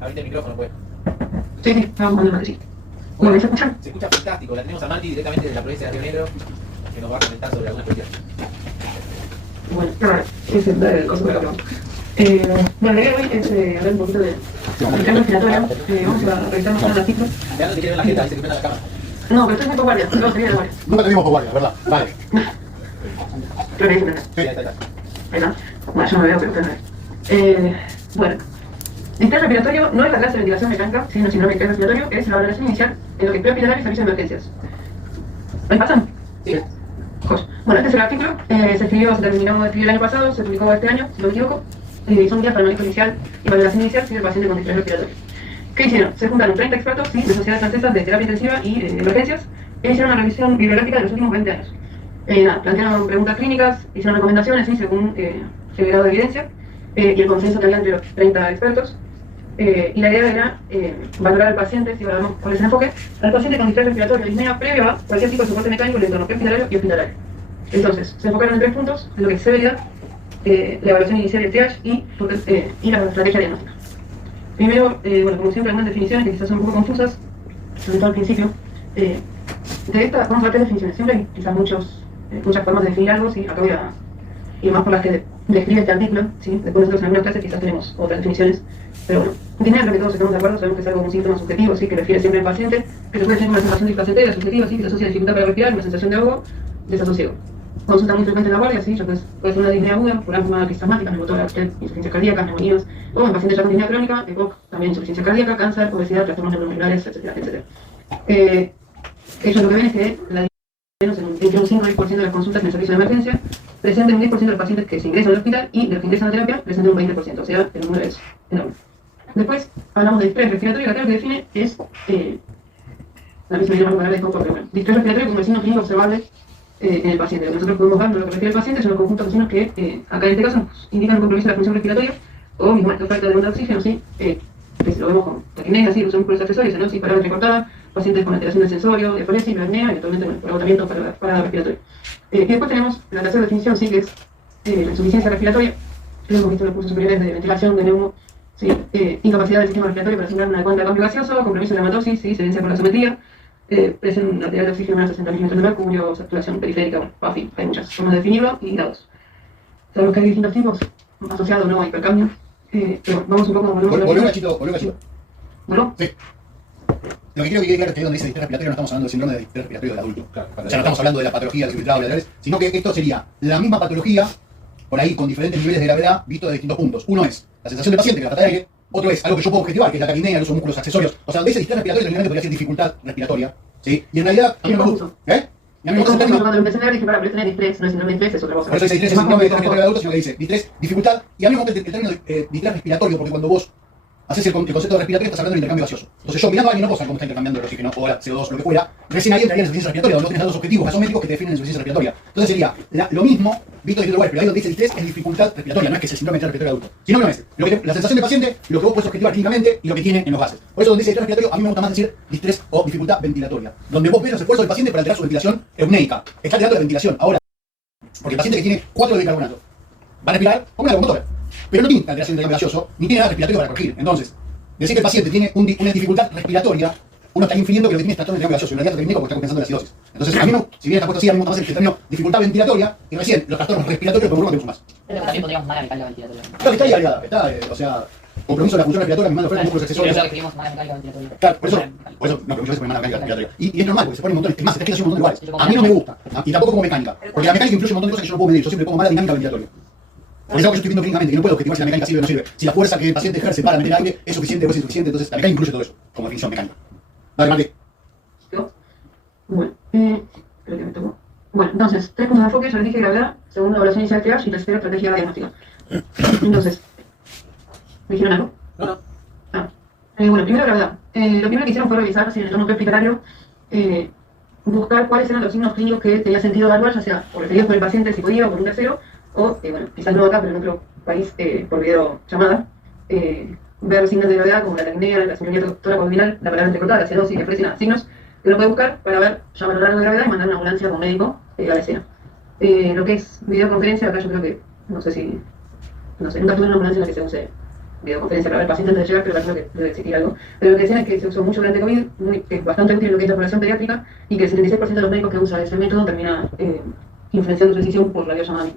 Abrite el micrófono, pues. Sí, vamos a sí. Bueno, ¿se escucha? Se escucha fantástico. La tenemos a Marti directamente de la provincia de Río Negro, que nos va a comentar sobre algunas cuestiones. Bueno, nada, es el coso de la pregunta. Bueno, la idea de hoy es hablar un poquito de sistema respiratorio. Vamos a revisar más las cifras. Ya no te quieren la gente, dice que prenda la cámara. No, pero estoy muy por guardia, no, sería de guardia. Nunca te vimos por guardia, ¿verdad? Vale. Creo que dice Sí, ahí está. ahí está. Bueno, yo no me veo, pero ustedes ven. Bueno. Distrés respiratorio no es la clase de ventilación mecánica, sino el síndrome de distrés respiratorio, es la valoración inicial en lo que es prehospitalario y servicio de emergencias. ¿Ahí pasan? Sí. Bueno, este es el artículo, se terminó de escribir el año pasado, se publicó este año, si no me equivoco, son guías para manejo inicial y valoración inicial si el paciente con distrés respiratorio. ¿Qué hicieron? Se juntaron 30 expertos, ¿sí?, de sociedades francesas de terapia intensiva y emergencias, e hicieron una revisión bibliográfica de los últimos 20 años. Plantearon preguntas clínicas, hicieron recomendaciones, ¿sí?, según el grado de evidencia y el consenso que había entre los 30 expertos. Y la idea era valorar al paciente, si valoramos cuál es el enfoque, al paciente con distrés respiratorio y disnea previo a cualquier tipo de soporte mecánico en el entorno prehospitalario y hospitalario. Entonces, se enfocaron en 3 puntos, en lo que es severidad, la evaluación inicial y el triage y la estrategia diagnóstica. Primero, bueno, como siempre, algunas definiciones que quizás son un poco confusas, sobre todo al principio. De esta, vamos a ver 3 definiciones. Siempre hay quizás muchas formas de definir algo, ¿sí? Acá voy a ir más por las que describe este artículo, ¿sí? Después nosotros en algunas clases quizás tenemos otras definiciones, pero bueno, en general creo que todos estamos de acuerdo, sabemos que es algo un síntoma subjetivo, ¿sí?, que refiere siempre al paciente, que se puede tener una sensación displacentera, subjetiva, ¿sí?, que se asocia a dificultad para respirar, una sensación de ahogo, desasosiego. Consulta muy frecuente en la guardia, ¿sí?, ya puede ser una disnea aguda, por asma, crisis asmática, neumotórax, insuficiencia cardíaca, neumonías, o en pacientes ya con disnea crónica, EPOC, también insuficiencia cardíaca, cáncer, obesidad, trastornos neuromusculares, etcétera, etcétera. Ellos lo que ven es que entre un 5 y 10% de las consultas en el servicio de emergencia presenten un 10% de los pacientes que se ingresan al hospital y de los que ingresan a terapia presenten un 20%, o sea, el número es enorme. Después hablamos de distrés respiratorio, y acá lo que define es la misma idea molecular de esto, porque bueno, distrés respiratorio como el signo clínico observable en el paciente. Lo que nosotros podemos dar, lo que refiere el paciente, son los conjuntos de signos que acá en este caso nos indican un compromiso de la función respiratoria o mismo esta falta de demanda de oxígeno, ¿sí? Que si lo vemos con taquipnea, ¿sí?, los músculos accesorios, ¿no?, ¿sí?, palabra entrecortada, pacientes con alteración del sensorio, diafalesia, hipernea y actualmente bueno, por agotamiento para respiratorio. Y después tenemos la tercera definición, sí, que es la insuficiencia respiratoria, que hemos visto en los cursos superiores de ventilación, de neumo, ¿sí?, incapacidad del sistema respiratorio para asegurar una adecuada cambio gaseoso, compromiso de la hematosis, ¿sí?, se evidencia por la sometría, presión arterial de oxígeno menos de 60 milímetros de mercurio, saturación periférica, bueno, en fin, hay muchas formas de definirlo y grados. Sabemos que hay distintos tipos, asociados no a hipercambio, pero vamos un poco a volver cachito. ¿Bueno? Sí. Lo que quiero que quede claro es que donde dice distrés respiratorio no estamos hablando del síndrome de distrés respiratorio del adulto. Claro. O sea, no estamos hablando de la patología del circuito auricular, sino que esto sería la misma patología, por ahí con diferentes niveles de gravedad, visto de distintos puntos. Uno es la sensación del paciente, que la falta de aire. Otro es algo que yo puedo objetivar, que es la taquipnea, el uso de músculos accesorios. O sea, donde dice distrés respiratorio, técnicamente podría ser dificultad respiratoria, ¿sí? Y en realidad, a mí no me gusta. Y a mí me gusta el término. Cuando lo empecé a ver dije, para, pero esto no es distrés, no es síndrome de distrés, es otra cosa. Por eso dice distrés, es síndrome de distrés respiratorio del adulto, sino que dice distrés, dificultad. Y a mí me gusta el término distrés respiratorio, porque cuando vos haces el concepto de respiratorio, estás hablando del intercambio gaseoso. Entonces yo mirando a alguien no puedo saber cómo está intercambiando el oxígeno o la CO2 o lo que fuera. Recién ahí entraría en la insuficiencia respiratoria, donde no tienes datos objetivos gasométricos que te definen la insuficiencia respiratoria. Entonces sería lo mismo, visto desde lugares, pero ahí donde dice distrés es dificultad respiratoria, no es que es el síndrome de distrés respiratorio adulto. Sino no es la sensación del paciente, lo que vos puedes objetivar clínicamente y lo que tiene en los gases. Por eso donde dice distrés respiratorio, a mí me gusta más decir distrés o dificultad ventilatoria, donde vos ves los esfuerzos del paciente para alterar su ventilación euneica. Está alterando la ventilación. Ahora, porque el paciente que tiene 4 de bicarbonato va a respirar como una locomotora, pero no tiene alteración del intercambio gaseoso, ni tiene nada respiratorio para corregir. Entonces, decir que el paciente tiene una dificultad respiratoria, uno está infiriendo que lo que tiene es trastorno de intercambio gaseoso, y en realidad técnico porque está compensando la acidosis. Entonces, a mí, si bien está puesto así, a mí me gusta más el término dificultad ventilatoria, y recién los trastornos respiratorios por uno tenemos más. Pero también podríamos mala mecánica ventilatoria. Claro, está ahí agregada, está, o sea, compromiso de la función respiratoria, mimando fuera de músculos accesorios. Pero escribimos mala mecánica ventilatoria. Claro, por eso, no, pero muchas veces pone mala mecánica respiratoria. Y es normal, porque se pone un montón, es más, se está escrito en un montón de lugares. A mí no me gusta, y tampoco como mecánica, porque la mecánica influye un montón de cosas que yo no puedo medir, yo siempre pongo mala dinámica ventilatoria. Porque es algo que yo estoy viendo clínicamente, y no puedo objetivar si la mecánica sirve o no sirve. Si la fuerza que el paciente ejerce para meter aire es suficiente o es insuficiente, entonces la mecánica incluye todo eso, como definición mecánica. Dale, Martí. Bueno, creo que me tocó. Bueno, entonces, 3 puntos de enfoque, ya les dije gravedad, segundo, evaluación inicial triage y tercera, estrategia diagnóstica. Entonces, ¿me dijeron algo? No. Bueno, primero gravedad. Lo primero que hicieron fue revisar si en el entorno prehospitalario buscar cuáles eran los signos clínicos que tenía sentido evaluar, ya sea por referidos por el paciente si podía o por un tercero, o, bueno, quizás no acá, pero en otro país por videollamada, ver signos de gravedad como la taquipnea, la sincronía tóraco-abdominal, la palabra entrecortada, la acidosis, la fresina, signos que uno puede buscar para ver, llamar a largo de gravedad y mandar una ambulancia con médico a la escena. Lo que es videoconferencia, acá yo creo que, no sé, nunca tuve una ambulancia en la que se use videoconferencia para ver pacientes antes de llegar, pero creo que debe existir algo. Pero lo que decían es que se usó mucho durante COVID, que es bastante útil en lo que es la población pediátrica, y que el 76% de los médicos que usan ese método termina influenciando su decisión por la videollamada.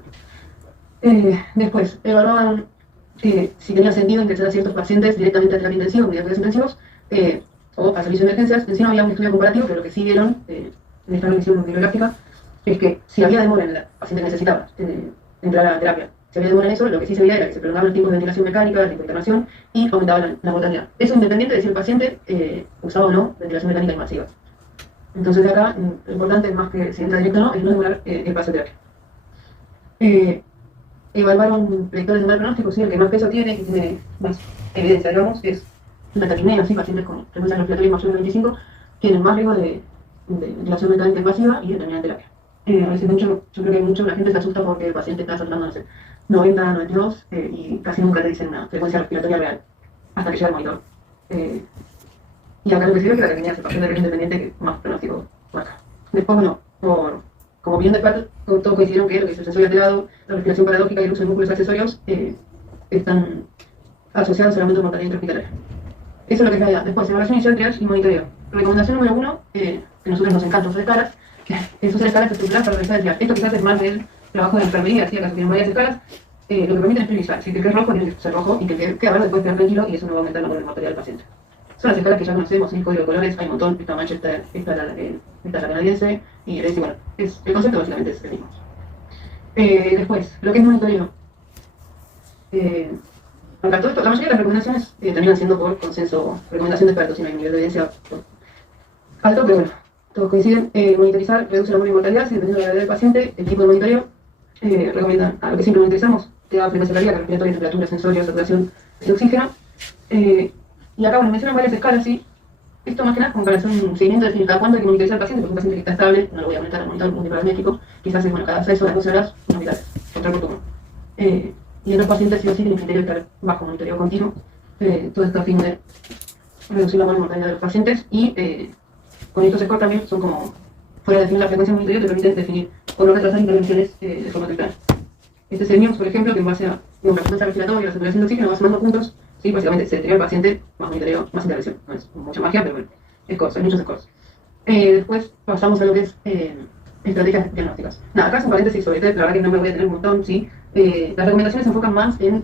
Después, evaluaban si tenía sentido ingresar a ciertos pacientes directamente a terapia intensiva, con cuidados intensivos, o a servicio de emergencias. En sí no había un estudio comparativo, pero lo que sí vieron en esta revisión bibliográfica es que si había demora en el paciente que necesitaba entrar a la terapia, si había demora en eso, lo que sí se veía era que se prolongaban los tiempos de ventilación mecánica, el tiempo de internación y aumentaba la mortalidad. Eso independiente de si el paciente usaba o no ventilación mecánica invasiva. Entonces de acá, lo importante, más que si entra directo o no, es no demorar el paso de terapia. Evaluaron predictores de mal pronóstico, sí, el que más peso tiene, que tiene más evidencia, digamos, es la taquipnea, sí, pacientes con frecuencia respiratoria mayor de 25 tienen más riesgo de ventilación mecánica invasiva y de terminar en terapia. A veces yo creo que mucho la gente se asusta porque el paciente está saltando, no sé, 90, 92 y casi nunca te dicen una frecuencia respiratoria real hasta que llega el monitor. Y acá lo que se ve es que la taquipnea es el paciente independiente que más pronóstico marca. Después, bueno, como opinión de expertos, todos coincidieron que lo que es el sensor alterado, la respiración paradójica y el uso de músculos accesorios están asociados al aumento de mortalidad intrahospitalaria. Eso es lo que es la idea. Después, evaluación inicial, triage y monitoreo. Recomendación número 1, que a nosotros nos encanta usar escalas, es usar escalas estructurales para realizar el triage. Esto quizás es más del trabajo de enfermería, ¿sí? Acá se tienen varias escalas, lo que permite es priorizar. Si el que es rojo, tiene que ser rojo, y que quede verde puede quedar tranquilo, y eso no va a aumentar la mortalidad del paciente. Son las escalas que ya conocemos, el código de colores, hay un montón, esta Manchester, esta la canadiense, y bueno, el concepto básicamente es el mismo. Después, lo que es monitoreo. Acá todo esto, la mayoría de las recomendaciones terminan siendo por consenso, recomendación de expertos, si no hay un nivel de evidencia alto, pero bueno, todos coinciden. Monitorizar reduce la mortalidad, si dependiendo de la gravedad del paciente, el tipo de monitoreo, recomiendan a lo que siempre monitorizamos, te da frecuencia cardíaca, respiratoria, temperatura, sensorio, saturación de oxígeno. Y acá, bueno, mencionan varias escalas, ¿sí? Esto más que nada como para hacer un seguimiento de definir cada cuánto hay que monitorizar al paciente, porque un paciente que está estable, no lo voy a aumentar al monitor multiparamétrico, quizás es, bueno, cada 6 horas, 12 horas, unos vitales, contra el turno. Y otros pacientes sí o sí tienen criterio de estar bajo monitoreo continuo, todo esto a fin de reducir la mortalidad de los pacientes, y con estos scores también son como, fuera de definir la frecuencia de monitoreo, te permiten definir o no retrasar intervenciones de forma temprana. Este es el NIOX, por ejemplo, que en base a la frecuencia respiratoria y la saturación de oxígeno va sumando puntos. Sí, básicamente se deteriora el paciente, más monitoreo, más intervención. No es mucha magia, pero bueno, scores, hay muchos scores. Después pasamos a lo que es estrategias diagnósticas. Nada, acá es un paréntesis sobre TED, la verdad que no me voy a tener un montón, sí. Las recomendaciones se enfocan más en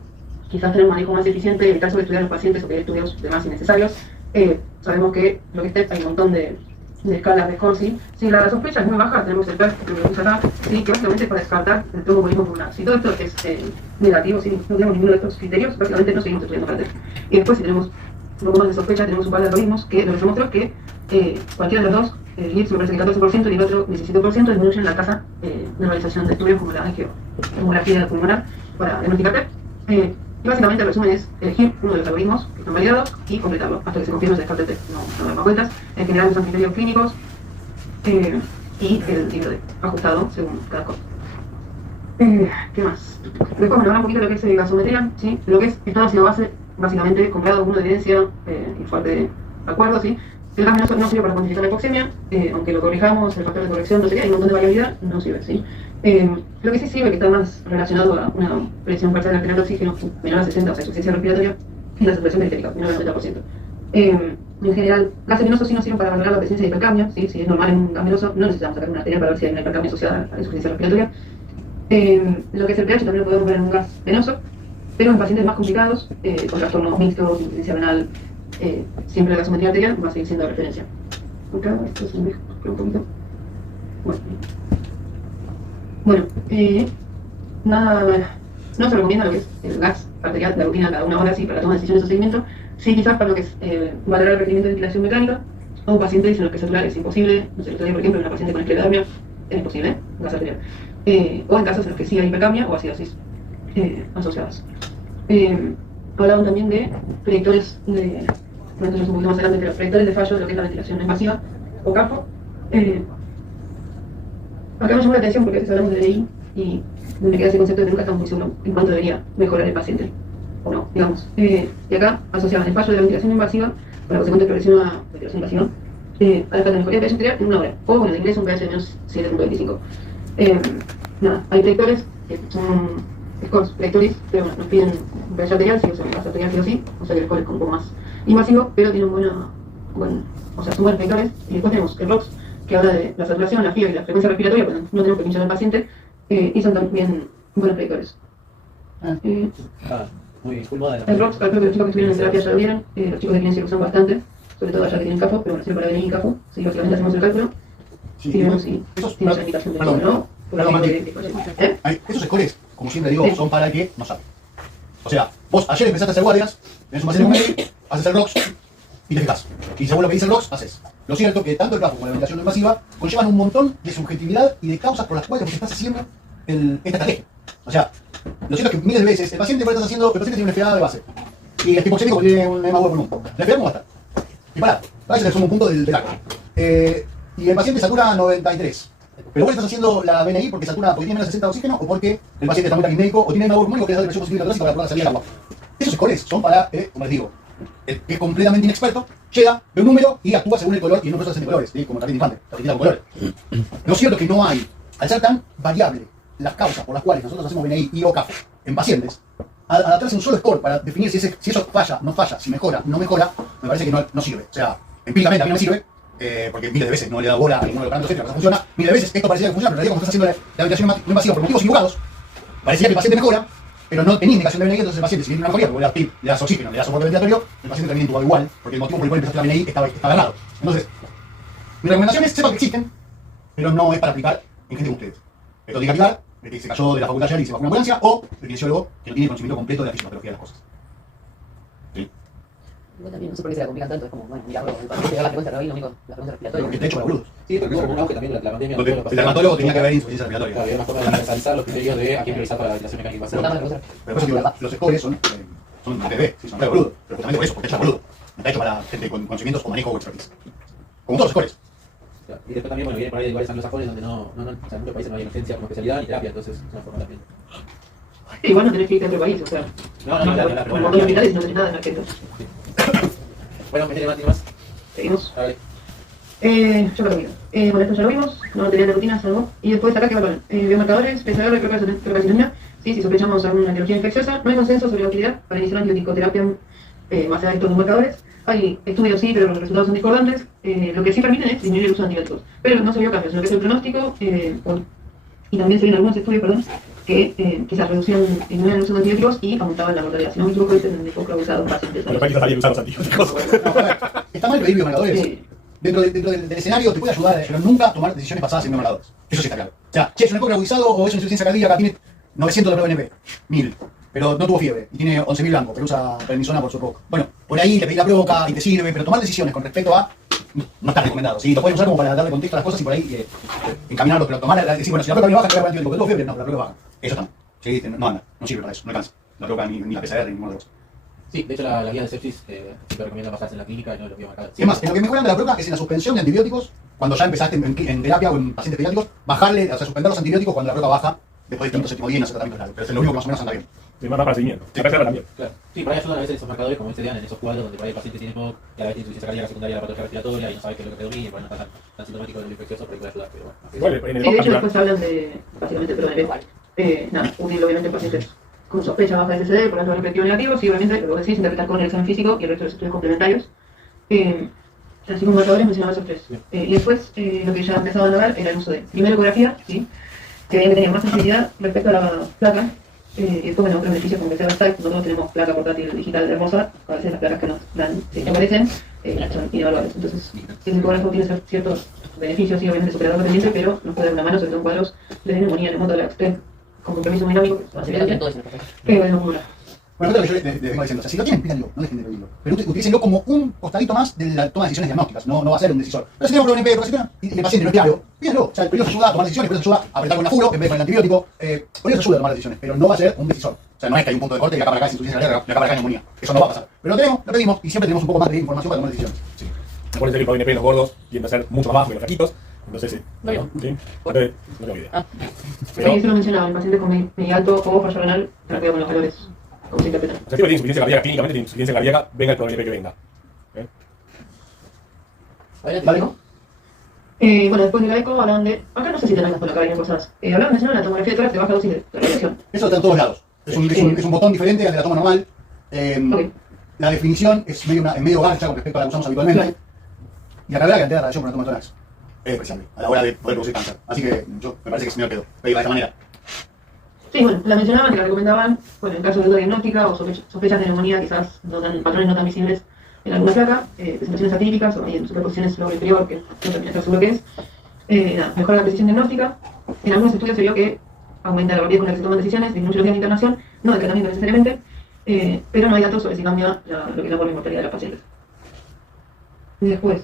quizás tener un manejo más eficiente, evitar sobreestudiar a los pacientes o pedir estudios de más innecesarios. Sabemos que lo que es TED hay un montón de escalas de scores, ¿sí? Si la sospecha es muy baja, tenemos el PERT que usa acá, ¿sí? Que básicamente es para descartar el tromboembolismo pulmonar. Si todo esto es negativo, si no tenemos ninguno de estos criterios, básicamente no seguimos estudiando para TED. Y después, si tenemos un poco más de sospecha, tenemos un par de algoritmos que lo que se mostró es que cualquiera de los dos, el GIPS me parece que 14% y el otro 17%, disminuyen la tasa de realización de estudios como la angiografía pulmonar para diagnosticar TED. Y básicamente el resumen es elegir uno de los algoritmos que están validados y completarlo hasta que se confirme se descarte el TED. No da más vueltas. En general usan criterios clínicos y el libro de ajustado según cada cosa. ¿Qué más? Después, bueno, hablar un poquito de lo que es gasometría, ¿sí? Lo que es estado ácido base, básicamente comprado uno de evidencia y fuerte acuerdo, ¿sí? El gas venoso no sirve para cuantificar la hipoxemia, aunque lo corrijamos, el factor de corrección, no sé qué, hay un montón de variabilidad, no sirve, ¿sí? Lo que sí sirve, que está más relacionado a una presión parcial arterial de oxígeno menor a 60, o sea, insuficiencia respiratoria, y la saturación periférica, menor al 90%. En general, gases venosos sí nos sirven para valorar la presencia de hipercambio, ¿sí? Si es normal en un gas venoso, no necesitamos sacar una arteria para ver si hay una hipercambio asociada a la insuficiencia respiratoria. Lo que es el pH también lo podemos ver en un gas venoso, pero en pacientes más complicados, con trastornos mixtos, insuficiencia renal, siempre la gasometría arterial va a seguir siendo de referencia. Acá, esto es un poquito. Bueno, nada, no se recomienda lo que es el gas arterial, la rutina cada una hora, sí, para la toma de decisiones o seguimiento. Sí, quizás para lo que es valorar el requerimiento de ventilación mecánica, o pacientes en los que saturar es imposible. No sé, el otro día, por ejemplo, en una paciente con esclerodermia es imposible, gas arterial. O en casos en los que sí hay hipercamia o acidosis asociadas. Hablaban también de predictores de, bueno, esto es un poquito más adelante, pero predictores de fallo de lo que es la ventilación invasiva o CAFO. Acá me llamó la atención porque a veces hablamos de DNI y me queda ese concepto de que nunca estamos muy seguros en cuánto debería mejorar el paciente, o no, digamos. Y acá asociaban el fallo de la ventilación invasiva con la consecuente progresión a ventilación invasiva Acá tenemos cualquier pH interior en 1 hora. O bueno, de ingreso un pH de menos 7.25. Nada, hay predictores que son scores predictores, pero bueno, nos piden un pH arterial, sí, o sea, un pH arterial sí o sí, o sea que el score es como un poco más invasivo, pero tiene o sea, son buenos predictores. Y después tenemos el ROX, que habla de la saturación, la fiebre y la frecuencia respiratoria, pues no tenemos que pinchar al paciente, y son también buenos predictores. Muy full moda. El ROX, calculo que los chicos que estuvieron en terapia ya lo vieron, los chicos de clínica lo usan bastante, sobre todo allá que tienen CAFO, pero bueno, siempre para venir CAFO, sí, básicamente hacemos el cálculo, Sí, y vemos si esos, tiene esa indicación de perdón, ¿no? Por perdón, la Martín. Esos scores, como siempre digo, Sí. son para el que no sabe. O sea, vos ayer empezaste a hacer guardias, tenés un paciente con él, haces el ROX y te fijas. Y según lo que dice el ROX, haces. Lo cierto es que tanto el CAFO como la ventilación no invasiva conllevan un montón de subjetividad y de causas por las cuales vos estás haciendo esta estrategia. O sea, lo cierto es que miles de veces el paciente tiene una enfermedad de base. Y el hipoxémico tiene un edema pulmón. La enfermedad no va a estar. Y pará, ese es un punto del acto. Y el paciente satura 93. Pero vos estás haciendo la BNI porque tiene menos de 60 de oxígeno o porque el paciente está muy taquimérico o tiene edema pulmónico que es la depresión posible torácica para poder salir al agua. Esos scores son para, como les digo, el que es completamente inexperto, llega, ve un número y actúa según el color y no personas de colores, ¿sí? Como el jardín infante, la con colores. Lo cierto es que no hay, al ser tan variable las causas por las cuales nosotros hacemos BNI y o CAFO en pacientes, adaptarse un solo score para definir si eso falla, no falla, si mejora, no mejora, me parece que no sirve. O sea, empíricamente a mí no me sirve, porque miles de veces no le da bola a ninguno de los parámetros que funciona, miles de veces esto parecía que funciona, pero en realidad como estás haciendo la ventilación no invasiva por motivos equivocados, parecía que el paciente mejora, pero no tenía indicación de BNI, entonces el paciente, si tiene una mejoría, porque le das PIB, le das oxígeno, le das soporte ventilatorio, el paciente también intubado igual, porque el motivo por el cual empezaste la BNI está agarrado. Entonces, mi recomendación es sepan que existen, pero no es para aplicar en gente como ustedes. Esto tiene que aplicar el que se cayó de la facultad ayer y se bajó una ambulancia, o el kinesiólogo que no tiene conocimiento completo de la fisiopatología de las cosas. ¿Sí? Igual también no sé por qué se la complican tanto, es como, bueno, mirarlo, el paciente da la frecuencia lo único, la frecuencia respiratoria. Porque está hecho para boludos. Sí, porque hubo un auge también la pandemia. Donde el dermatólogo tenía que haber insuficiencia respiratoria. Claro, había una forma de universalizar los criterios de a quién priorizar para la ventilación mecánica Pero invasiva. también Pero por eso digo, los scores son TB, sí, son re boludos. Pero justamente por eso, porque está hecho para boludo. No está hecho para gente con conocimientos o manejo o expertise. Como todos los scores. Claro. Y después también, bueno, viene por ahí de lugares anglosajones donde o sea, en muchos países no hay emergencia como especialidad ni terapia, entonces es una forma también. Igual no tenés que irte a otro país, o sea, No, claro, pero un bueno. montón de hospitales no tenés nada en Argentina. Bueno, metele Mati más. Seguimos. Dale. Yo creo que bueno, esto ya lo vimos, no material de rutina, salvo. Y después acá que evalúan biomarcadores, PCR y procalcitonina. Sí, si sospechamos alguna etiología infecciosa, no hay consenso sobre la utilidad para iniciar antibiótico-terapia más allá de estos marcadores. Hay estudios sí, pero los resultados son discordantes. Lo que sí permiten es disminuir el uso de antibióticos. Pero no se vio cambios en lo que es el pronóstico, y también se vieron algunos estudios, que se reducían en el uso de antibióticos y aumentaban la mortalidad. Si no me equivoco, es en hipoclorizados pacientes. Bueno, para que salgan usar los antibióticos. Está mal pedir biomarcadores. Sí. Dentro del escenario te puede ayudar, pero nunca tomar decisiones basadas en biomarcadores. Eso sí está claro. O sea, che, es un eco agudizado o es una insuficiencia cardíaca, tiene 900 de PNP, 1000, pero no tuvo fiebre y tiene 11.000 blancos, pero usa prednisona por su poco. Bueno, por ahí le pedís la provoca y te sirve, pero tomar decisiones con respecto a no está recomendado. Sí, lo pueden usar como para darle contexto a las cosas y por ahí encaminarlo, pero tomar, decir, bueno, si la prueba no baja, te voy a poner antibiótico, tuvo fiebre, no, la prueba baja. Eso está. Sí, no anda, no sirve para eso, no alcanza. No toca ni la PCR ni ninguna de las cosas. Sí, de hecho la guía de sepsis siempre recomienda basarse en la clínica y no en los biomarcadores. Es más, en lo que mejoran de la prueba es en la suspensión de antibióticos, cuando ya empezaste en terapia o en pacientes pediátricos, bajarle, o sea, suspender los antibióticos cuando la prueba baja, después de quinto, séptimo día en hacer tratamientos largos. Pero es lo único que más o menos anda bien. Y más para seguimiento. La PCR también. Claro. Sí, por ahí ayudan a veces esos marcadores, como dice Diana, en esos cuadros donde por ahí el paciente tiene POC y a la vez tiene insuficiencia cardíaca secundaria de la patología respiratoria y no sabe qué es lo que predomina y por ahí no está tan sintomático de lo infeccioso, pero ahí puede ayudar. Pero bueno, así es. Igual, en el Sí, de hecho particular. después hablan de, básicamente, nada, útil obviamente en pacientes con sospecha baja de SCD, por ejemplo, respectivo negativo, sí, obviamente, lo que decís, interpretar con el examen físico y el resto de los estudios complementarios. Así como marcadores mencionaba esos tres. Y después, lo que ya empezaban a ver era el uso de, primero, ecografía, ¿sí? Que veían que tenía más sensibilidad respecto a la placa, y después, bueno, otros beneficios como que sea Skype, nosotros tenemos placa portátil digital hermosa, a veces las placas que nos dan, si te aparecen, son invaluables. Entonces, el ecógrafo tiene ciertos beneficios, sí, obviamente es operador dependiente, pero nos puede dar una mano, sobre todo en cuadros de neumonía, neumotórax, con compromiso muy dinámico, bueno, muy Bueno, esto es lo que yo les vengo diciendo. O sea, si lo tienen, pídanlo, no dejen de pedirlo. Pero utilícenlo como un costadito más de la toma de decisiones diagnósticas, no va a ser un decisor. Pero si tenemos PNP, y el paciente no es claro, pídanlo. O sea, el periodo ayuda a tomar decisiones, pero ayuda a apretar con el afuro en vez de con el antibiótico. Por eso ayuda a tomar decisiones, pero no va a ser un decisor. O sea, no es que hay un punto de corte y acá para acá es insuficiencia cardíaca, y acá para acá es neumonía. Eso no va a pasar. Pero lo tenemos, lo pedimos y siempre tenemos un poco más de información para tomar decisiones. Sí. Acuérdense que el PNP en los gordos tiende a ser mucho más bajo que los flaquitos. Entonces, sí. No, ¿no? ¿Sí? Entonces, no tengo idea. Sí, eso lo mencionaba, el paciente con mediato o fallo renal, para cuidar con los valores, como se interpretan. O sea, si tiene insuficiencia cardíaca, clínicamente tiene insuficiencia cardíaca, venga el PNP que venga. Vale, ¿no? Bueno, después de la eco hablan de... Acá no sé si tenés las acá cosas. Hablan de la tomografía de tórax de baja dosis de radiación. Eso está en todos lados. Es un botón diferente al de la toma normal. Ok. La definición es medio garcha con respecto a la que usamos habitualmente. Y la cantidad de radiación por una toma de tórax es despreciable a la hora de poder producir cáncer. Así que yo me parece que es medio pedo. Pero de esta manera. Sí, bueno, la mencionaban y la recomendaban, bueno, en caso de duda diagnóstica o sospechas de neumonía, quizás patrones no tan visibles en alguna placa, presentaciones atípicas o en superposiciones lóbulo inferior, que no termina de estar seguro qué es. Mejora la precisión diagnóstica. En algunos estudios se vio que aumenta la rapidez con la que se toman decisiones, disminuye los días de internación, no de tratamiento necesariamente, pero no hay datos sobre si cambia lo que es la mortalidad de los pacientes. Y después...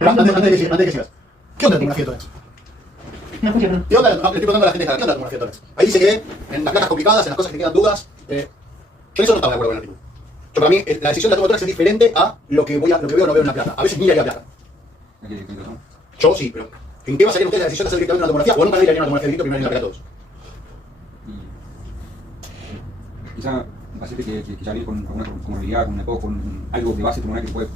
Antes de que sigas, ¿qué onda la tomografía de tórax? No escuché, perdón. ¿Qué onda? Le estoy preguntando a la gente, ¿qué onda la tomografía de tórax? Ahí dice que en las placas complicadas, en las cosas que quedan dudas, yo en eso no estaba de acuerdo con el artículo. Yo para mí, la decisión de la toma de tórax es diferente a lo que veo o no veo en la placa. A veces ni haría placa. Yo sí, pero ¿en qué va a salir ustedes la decisión de hacer directamente una tomografía? O nunca le harían una tomografía directa primero en la placa a todos. Quizá un paciente que ya viene con una comorbilidad, con una EPOC, con algo de base pulmonar que puede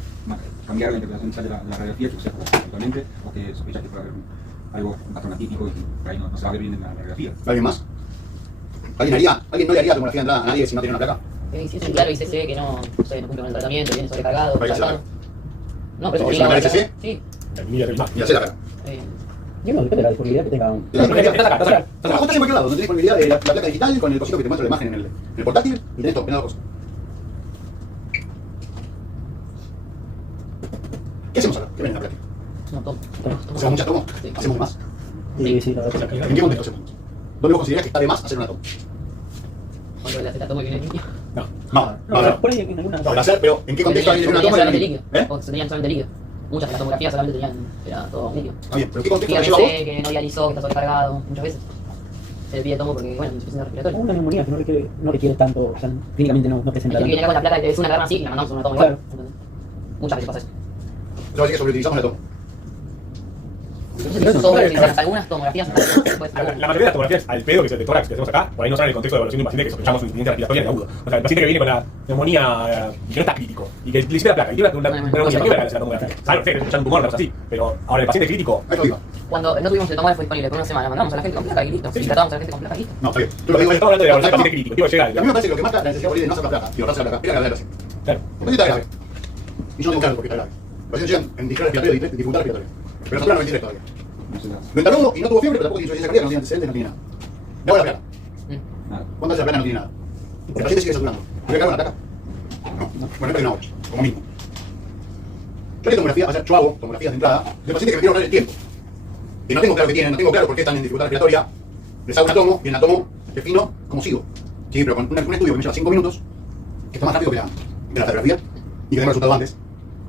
cambiar la interpretación inicial de la radiografía, que sea actualmente, o que sospecha que puede haber algo, un patrón atípico y que por ahí no se va a ver bien en la radiografía. ¿Alguien más? ¿Alguien no le haría tomografía de entrada a nadie si no tiene una placa? Si es un claro ICC que no cumple con el tratamiento, viene sobrecargado. ¿Para qué se la haga? No, pero ¿Es una placa ICC? Sí. Y hacer la placa. Yo no, depende de la disponibilidad que tenga un... La juntas en cualquier lado, donde tenés disponibilidad de la placa digital con el cosito que te muestra la imagen en el portátil y tenés todo, penado cosas. ¿Qué hacemos ahora? ¿Qué ven en la placa? No, tomo. ¿Hacemos muchas tomos? Sí. ¿Hacemos más? Sí, la verdad. ¿En qué contexto hacemos? ¿Dónde vos considerás que está de más hacer una toma? Cuando el acetato muy bien limpio. No. Por ahí en alguna... Para hacer, pero ¿en qué contexto hay que hacer una toma? solamente líquido. ¿Eh? O tenían solamente líquido. Muchas de las tomografías solamente era todo líquido. Está bien, pero ¿qué contexto te Fíjate lleva a vos? que no dializó, que está sobrecargado, muchas veces. Se le pide tomo porque, bueno, insuficiencia respiratoria. Una neumonía que no requiere tanto, o sea, clínicamente no presenta Hay que tanto. viene acá con la placa y te es una carne así y la mandamos a una toma igual. Entonces, muchas veces pasa eso. Yo así que sobreutilizamos la toma. Sobreutilizamos algunas tomografías. La mayoría de las tomografías al pedo que es el de tórax que hacemos acá, por ahí no salen el contexto de evaluación de un paciente que sospechamos insuficiencia respiratoria de agudo. O sea, el paciente que viene con la neumonía y que no está crítico y que le hiciste la placa y tiene una neumonía, ¿qué va a hacer la tomografía? Sabe, usted, escuchando un tumor, cosas así. Pero ahora el paciente crítico. Ahí lo digo. Cuando no tuvimos el tomógrafo disponible por una semana, mandamos a la gente con placa y listo. Y tratábamos a la gente con placa y listo. No, está bien. Yo lo digo Estamos hablando de evaluación del paciente crítico, tipo llega a mí me parece que lo que marca la necesidad por ahí de no hacer la placa y ahorrarse la placa es la gravedad del paciente. Claro. El paciente está grave. Y yo no tengo claro por qué está grave. Los pacientes llegan en disfunción respiratoria, dificultad respiratoria. Pero no tiene 93 todavía. No está rudo y no tuvo fiebre, pero tampoco tiene insuficiencia cardíaca, no tiene antecedentes, no tiene nada. Le hago la placa. ¿Cuándo hace la placa? No tiene nada. El paciente sigue saturando. ¿Voy a cargar la placa? No. Bueno, es una hora, como mínimo. Yo hago tomografía, o sea, yo hago tomografías de entrada de pacientes que me quiero ahorrar el tiempo. Y no tengo claro qué tienen, no tengo claro por qué están en dificultad respiratoria. Les hago una tomo y en la tomo defino cómo sigo. Sí, pero con un estudio que me lleva 5 minutos, que está más rápido que la radiografía y que tengo resultado antes,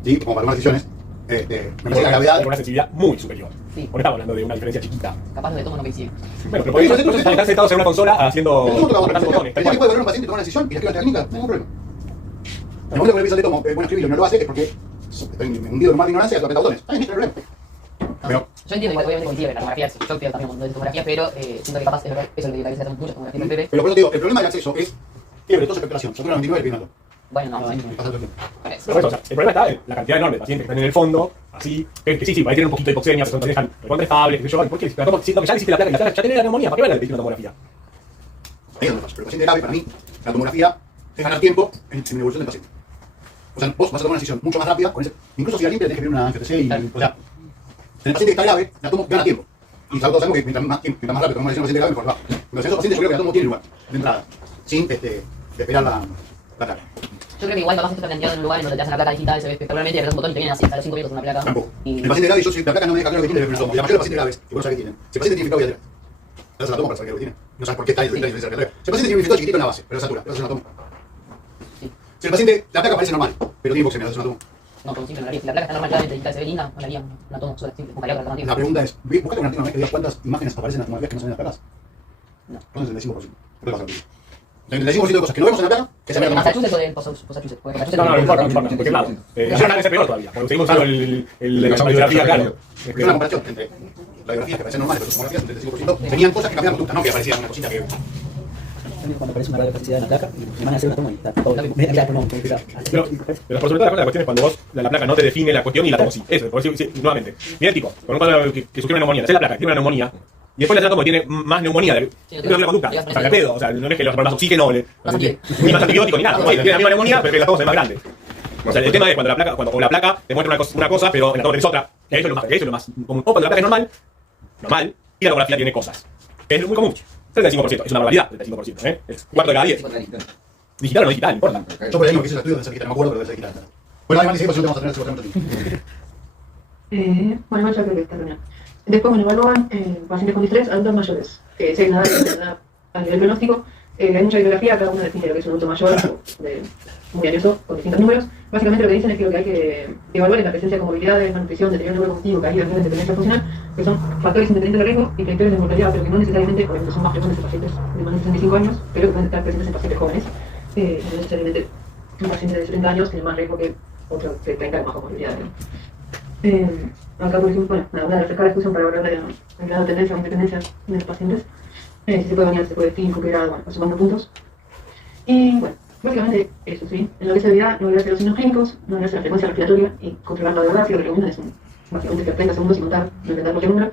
¿sí? Como para tomar decisiones, me parece la gravedad. Con una sensibilidad muy superior. Sí. Porque estamos hablando de una diferencia chiquita. Capaz los de tomo no coinciden. Bueno, pero podemos estar sentados en una consola haciendo. El tomo toca apretando botones. tal puede cual. volver un paciente y tomar una decisión y la escriba en la técnica, no hay ningún problema. El momento que le piensa de tomo, bueno, escribirlo, no lo hace, es porque estoy hundido en un mar de ignorancia y apreta botones. Está bien, no hay problema. Pero Yo entiendo que obviamente coincide, la tomografía, yo pido también un montón de tomografía, pero siento que capaz eso es lo que parece hacer muchas tomografías del bebé. por eso te digo, el problema del acceso es fiebre, tos, expectoración. Satura 99 y pidiendo. Bueno, no, sí. Pasa todo el tiempo. Pero eso, o sea, el problema está en la cantidad enorme de pacientes que están en el fondo, así, que sí, ahí tienen un poquito de hipoxemia, pero son dejan contraestables, qué sé yo, ¿por qué? Siento que ya le hiciste la placa y la placa ya tiene la neumonía, ¿para qué van a pedir una tomografía? Ahí es donde pasa. Pero el paciente grave, para mí, la tomografía es ganar tiempo en la evolución del paciente. O sea, vos vas a tomar una decisión mucho más rápida, con ese, incluso si la limpia tenés que pedir una FTC y, o sea, en el paciente que está grave, la tomo gana tiempo. Y todos sabemos que mientras más rápido tomamos una decisión del paciente grave, mejor va. Entonces, esos pacientes yo creo que la tomo tiene lugar, de entrada, sin esperar la placa. Yo creo que igual capaz esto está planteado en un lugar en donde te hacen la placa digital, se ve espectacularmente, le das un botón y te vienen así, a los 5 minutos una placa. Tampoco. Y... El paciente grave, yo si la placa no me deja claro que tiene, le tomo. Y la mayoría de los pacientes graves, que vos no sabés qué tienen. Si el paciente tiene infectado, ya se la tomo para saber qué tiene. No sabes por qué está ahí, si el paciente tiene un infectado chiquitito en la base, pero satura, entonces se la tomo. Si el paciente, la placa parece normal, pero tiene hipoxemia, entonces se la tomo. No, pero simple no la haría. Si la placa está normal claramente digital, se ve linda, no la haría, la tomo sola, simple, buscaría otra alternativa. La pregunta es, buscate un artículo que diga cuántas imágenes aparecen en las tomografías que no salen en las placas. No. Entonces el 35%. ¿Qué pasa contigo? El 35% de cosas que no vemos en la placa, que se ven en la Massachusetts o del Massachusetts, porque Massachusetts No importa, porque claro, ya debe ser peor todavía, porque seguimos usando la radiografía, claro. Es una comparación entre radiografías que parecen normales, pero sus tomografías, un 35%, tenían cosas que cambiaban conducta, no que aparecían una cosita que... Cuando aparece una radioplasticidad en la placa, y me van a hacer una toma y está todo. Mira el pulmón, modificado. Pero por sobre todo la cuestión es cuando vos, la placa no te define la cuestión y la tomosis. Eso, por decir, sí, nuevamente. Mira el tipo, con un cuadro que sufrió una neumonía, le hace la placa, tiene una neumonía. Y después le hace la toma y tiene más neumonía de la conducta. O sea, de pedo. O sea, no es que le vas a poner más oxígeno, ni más antibiótico, ni nada. Tiene la misma neumonía, pero que la toma se ve más grande. O sea, el tema es cuando la placa te muestra una cosa, pero en la toma tenés otra. Que eso es lo más común. O cuando la placa es normal, y la tomografía tiene cosas. Que es muy común. 35%, es una barbaridad, 35%, ¿eh? Es 4 de cada 10. Digital o no digital, no importa. Yo por ahí lo que hice el estudio de ser digital, no me acuerdo, pero debe ser digital. Bueno, además dice, pues vamos a tener el segundo Bueno, ya creo que está reunido. Después, bueno, evalúan pacientes con distrés, adultos mayores. Si hay nada a nivel pronóstico, hay mucha bibliografía, cada uno define lo que es un adulto mayor, muy valioso, con distintos números. Básicamente lo que dicen es que lo que hay que evaluar es la presencia de comorbilidades, malnutrición, deterioro neurocognitivo, caída, dependencia funcional, que son factores independientes de riesgo y predictores de mortalidad, pero que no necesariamente, por ejemplo, son más frecuentes en pacientes de más de 65 años, pero que pueden estar presentes en pacientes jóvenes. No necesariamente un paciente de 70 años tiene más riesgo que otro de 30 con más comorbilidades. Acá, por ejemplo, bueno, una refrescar la discusión para evaluar el grado de tendencia o independencia de los pacientes. Si se puede bañar, se puede vestir, qué grado, bueno, sumando puntos. Y bueno, básicamente eso, ¿sí? En lo que es habilidad, no olvidarse de los signos clínicos, no olvidarse de la frecuencia respiratoria y controlar la verdad, si lo que recomiendan es básicamente que 30 segundos y contar, no intentar cualquier número.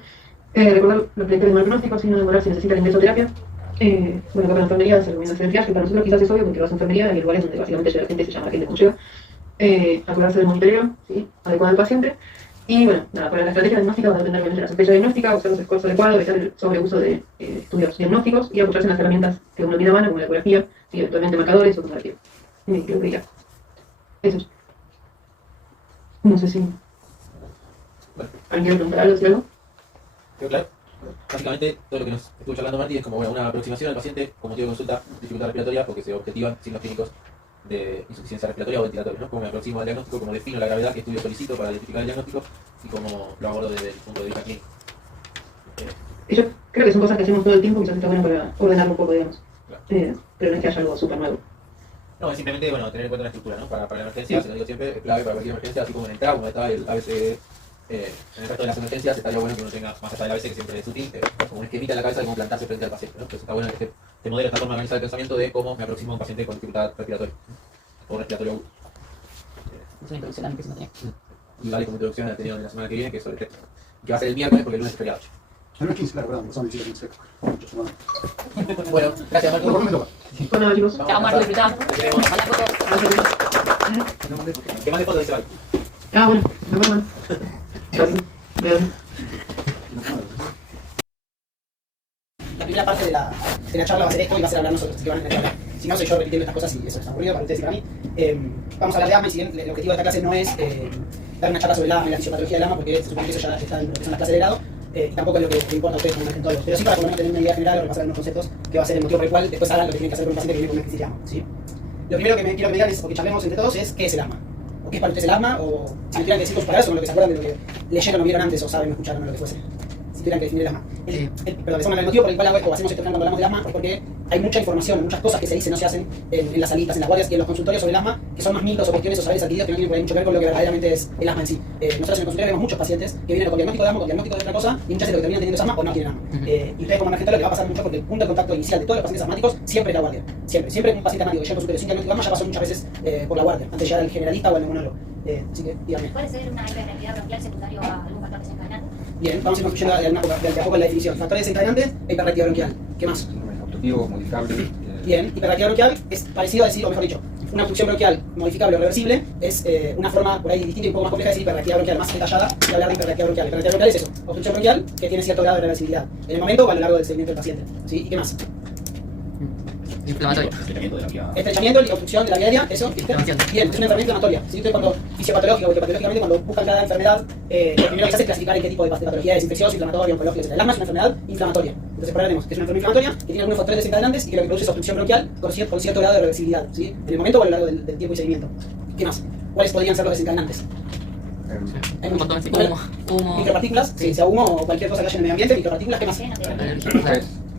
Recordar los predictores de mal pronóstico, sin no demorar si necesita el ingreso a terapia. Bueno, acá para la enfermería se recomienda hacer el triage, que para nosotros quizás es obvio porque vas a enfermería y hay lugares donde básicamente llega la gente y se llama la gente como llega. Acordarse del monitoreo, ¿sí? Adecuado al paciente. Y bueno, nada, para la estrategia diagnóstica va a depender obviamente de la sospecha diagnóstica, usar los esfuerzos adecuados, evitar el sobreuso de estudios diagnósticos y apoyarse en las herramientas que uno tiene a mano, como la ecografía, y eventualmente marcadores o tomografía. Creo que ya. Eso. No sé si... ¿Alguien quiere preguntar algo, algo? ¿Quedó claro? Básicamente, todo lo que nos estuvo charlando Martí es como bueno, una aproximación al paciente con motivo de consulta, dificultad respiratoria, porque se objetivan signos clínicos de insuficiencia respiratoria o ventilatoria, ¿no? Cómo me aproximo al diagnóstico, cómo defino la gravedad, qué estudio solicito para identificar el diagnóstico y cómo lo abordo desde el punto de vista clínico. Y yo creo que son cosas que hacemos todo el tiempo, quizás está bueno para ordenarlo un poco, digamos. Claro. Pero no es que haya algo súper nuevo. No, es simplemente bueno, tener en cuenta la estructura, ¿no? Para la emergencia, se lo digo siempre, es clave para cualquier emergencia, así como en el trauma está el ABC. En el resto de las emergencias estaría bueno que uno tenga, más allá del ABC, que siempre es útil, como un esquemita en la cabeza de cómo plantarse frente al paciente, ¿no? Entonces está bueno que te modele esta forma de organizar el pensamiento de cómo me aproximo a un paciente con dificultad respiratoria o respiratorio agudo. Es una introducción a mi que se no tenía. Y vale como introducción al tenido de la semana que viene, que es sobre el texto. Que va a ser el miércoles porque el lunes es feriado. No es 15, claro, perdón, son 17, 15. Bueno, gracias Marco. ¿Por qué me toca? Bueno, chicos. Chao, Marco, disfrutá. Te queremos. ¿Qué más de fotos de Sebal? Bueno, me acuerdo. Gracias. La primera parte de la charla va a ser esto y va a ser hablar nosotros, así que van a tener que hablar. Si no, soy yo repitiendo estas cosas y eso está aburrido para ustedes y para mí. Vamos a hablar de asma y si bien el objetivo de esta clase no es dar una charla sobre el asma y la fisiopatología del asma, porque se supone que eso ya está en lo que son las clases de grado, tampoco es lo que importa a ustedes como emergentólogos, pero sí para por lo menos tener una idea general o repasar algunos conceptos que va a ser el motivo por el cual después hagan lo que tienen que hacer con un paciente que viene con una crisis de asma, ¿sí? Lo primero que quiero que me digan es, o que charlemos entre todos, es ¿qué es el asma? ¿O qué es para ustedes el asma? O si me tuvieran que decir sus palabras o con lo que se acuerdan de lo que leyeron o vieron antes o saben o escucharon o lo que fuese. Si tuvieran que definir el asma. Perdón, el motivo por el cual hago esto o hacemos esto cuando hablamos del asma es porque hay mucha información, muchas cosas que se dicen, no se hacen en las salitas, en las guardias y en los consultorios sobre el asma, que son más mitos o cuestiones o saberes adquiridos que no tienen por ahí mucho que ver con lo que verdaderamente es el asma en sí. Nosotros en el consultorio vemos muchos pacientes que vienen con diagnóstico de asma, con diagnóstico de otra cosa, y muchas veces lo que terminan teniendo es asma o no tienen asma. Y ustedes como emergentólogos les va a pasar mucho porque el punto de contacto inicial de todos los pacientes asmáticos siempre es la guardia. Siempre un paciente asmático que llega al consultorio sin diagnóstico de asma ya pasó muchas veces por la guardia, antes de llegar al generalista o al neumonólogo. Así que díganme. ¿Puede ser una hiperreactividad bronquial secundario a algún factor desencadenante? Bien, vamos a ir construyendo de a poco la definición. Factores desencadenantes e hiperreactividad bronquial. ¿Qué más? Obstructivo, modificable. Bien, hiperreactividad bronquial es parecido a decir, o mejor dicho, una obstrucción bronquial modificable o reversible es una forma por ahí distinta y un poco más compleja de decir hiperreactividad bronquial, más detallada que hablar de hiperreactividad bronquial. Hiperreactividad bronquial es eso, obstrucción bronquial que tiene cierto grado de reversibilidad en el momento o a lo largo del seguimiento del paciente. ¿Sí? ¿Y qué más? Inflamatorio. Estrechamiento y obstrucción de la vía aérea, eso, ¿viste? Bien, es una enfermedad inflamatoria. ¿Sí? Entonces, cuando fisiopatológica o etiopatológicamente, cuando buscan cada enfermedad, lo primero que se hace es clasificar en qué tipo de patología es infecciosa, inflamatoria, oncológica, etc. El asma es una enfermedad inflamatoria. Entonces, por ahí tenemos que es una enfermedad inflamatoria que tiene algunos factores desencadenantes y que lo que produce es obstrucción bronquial con cierto grado de reversibilidad, ¿sí? En el momento o a lo largo del tiempo y seguimiento. ¿Qué más? ¿Cuáles podrían ser los desencadenantes? Un montón de humo. Micropartículas, sí, sea humo o cualquier cosa que haya en el medio ambiente, micropartículas, ¿qué más?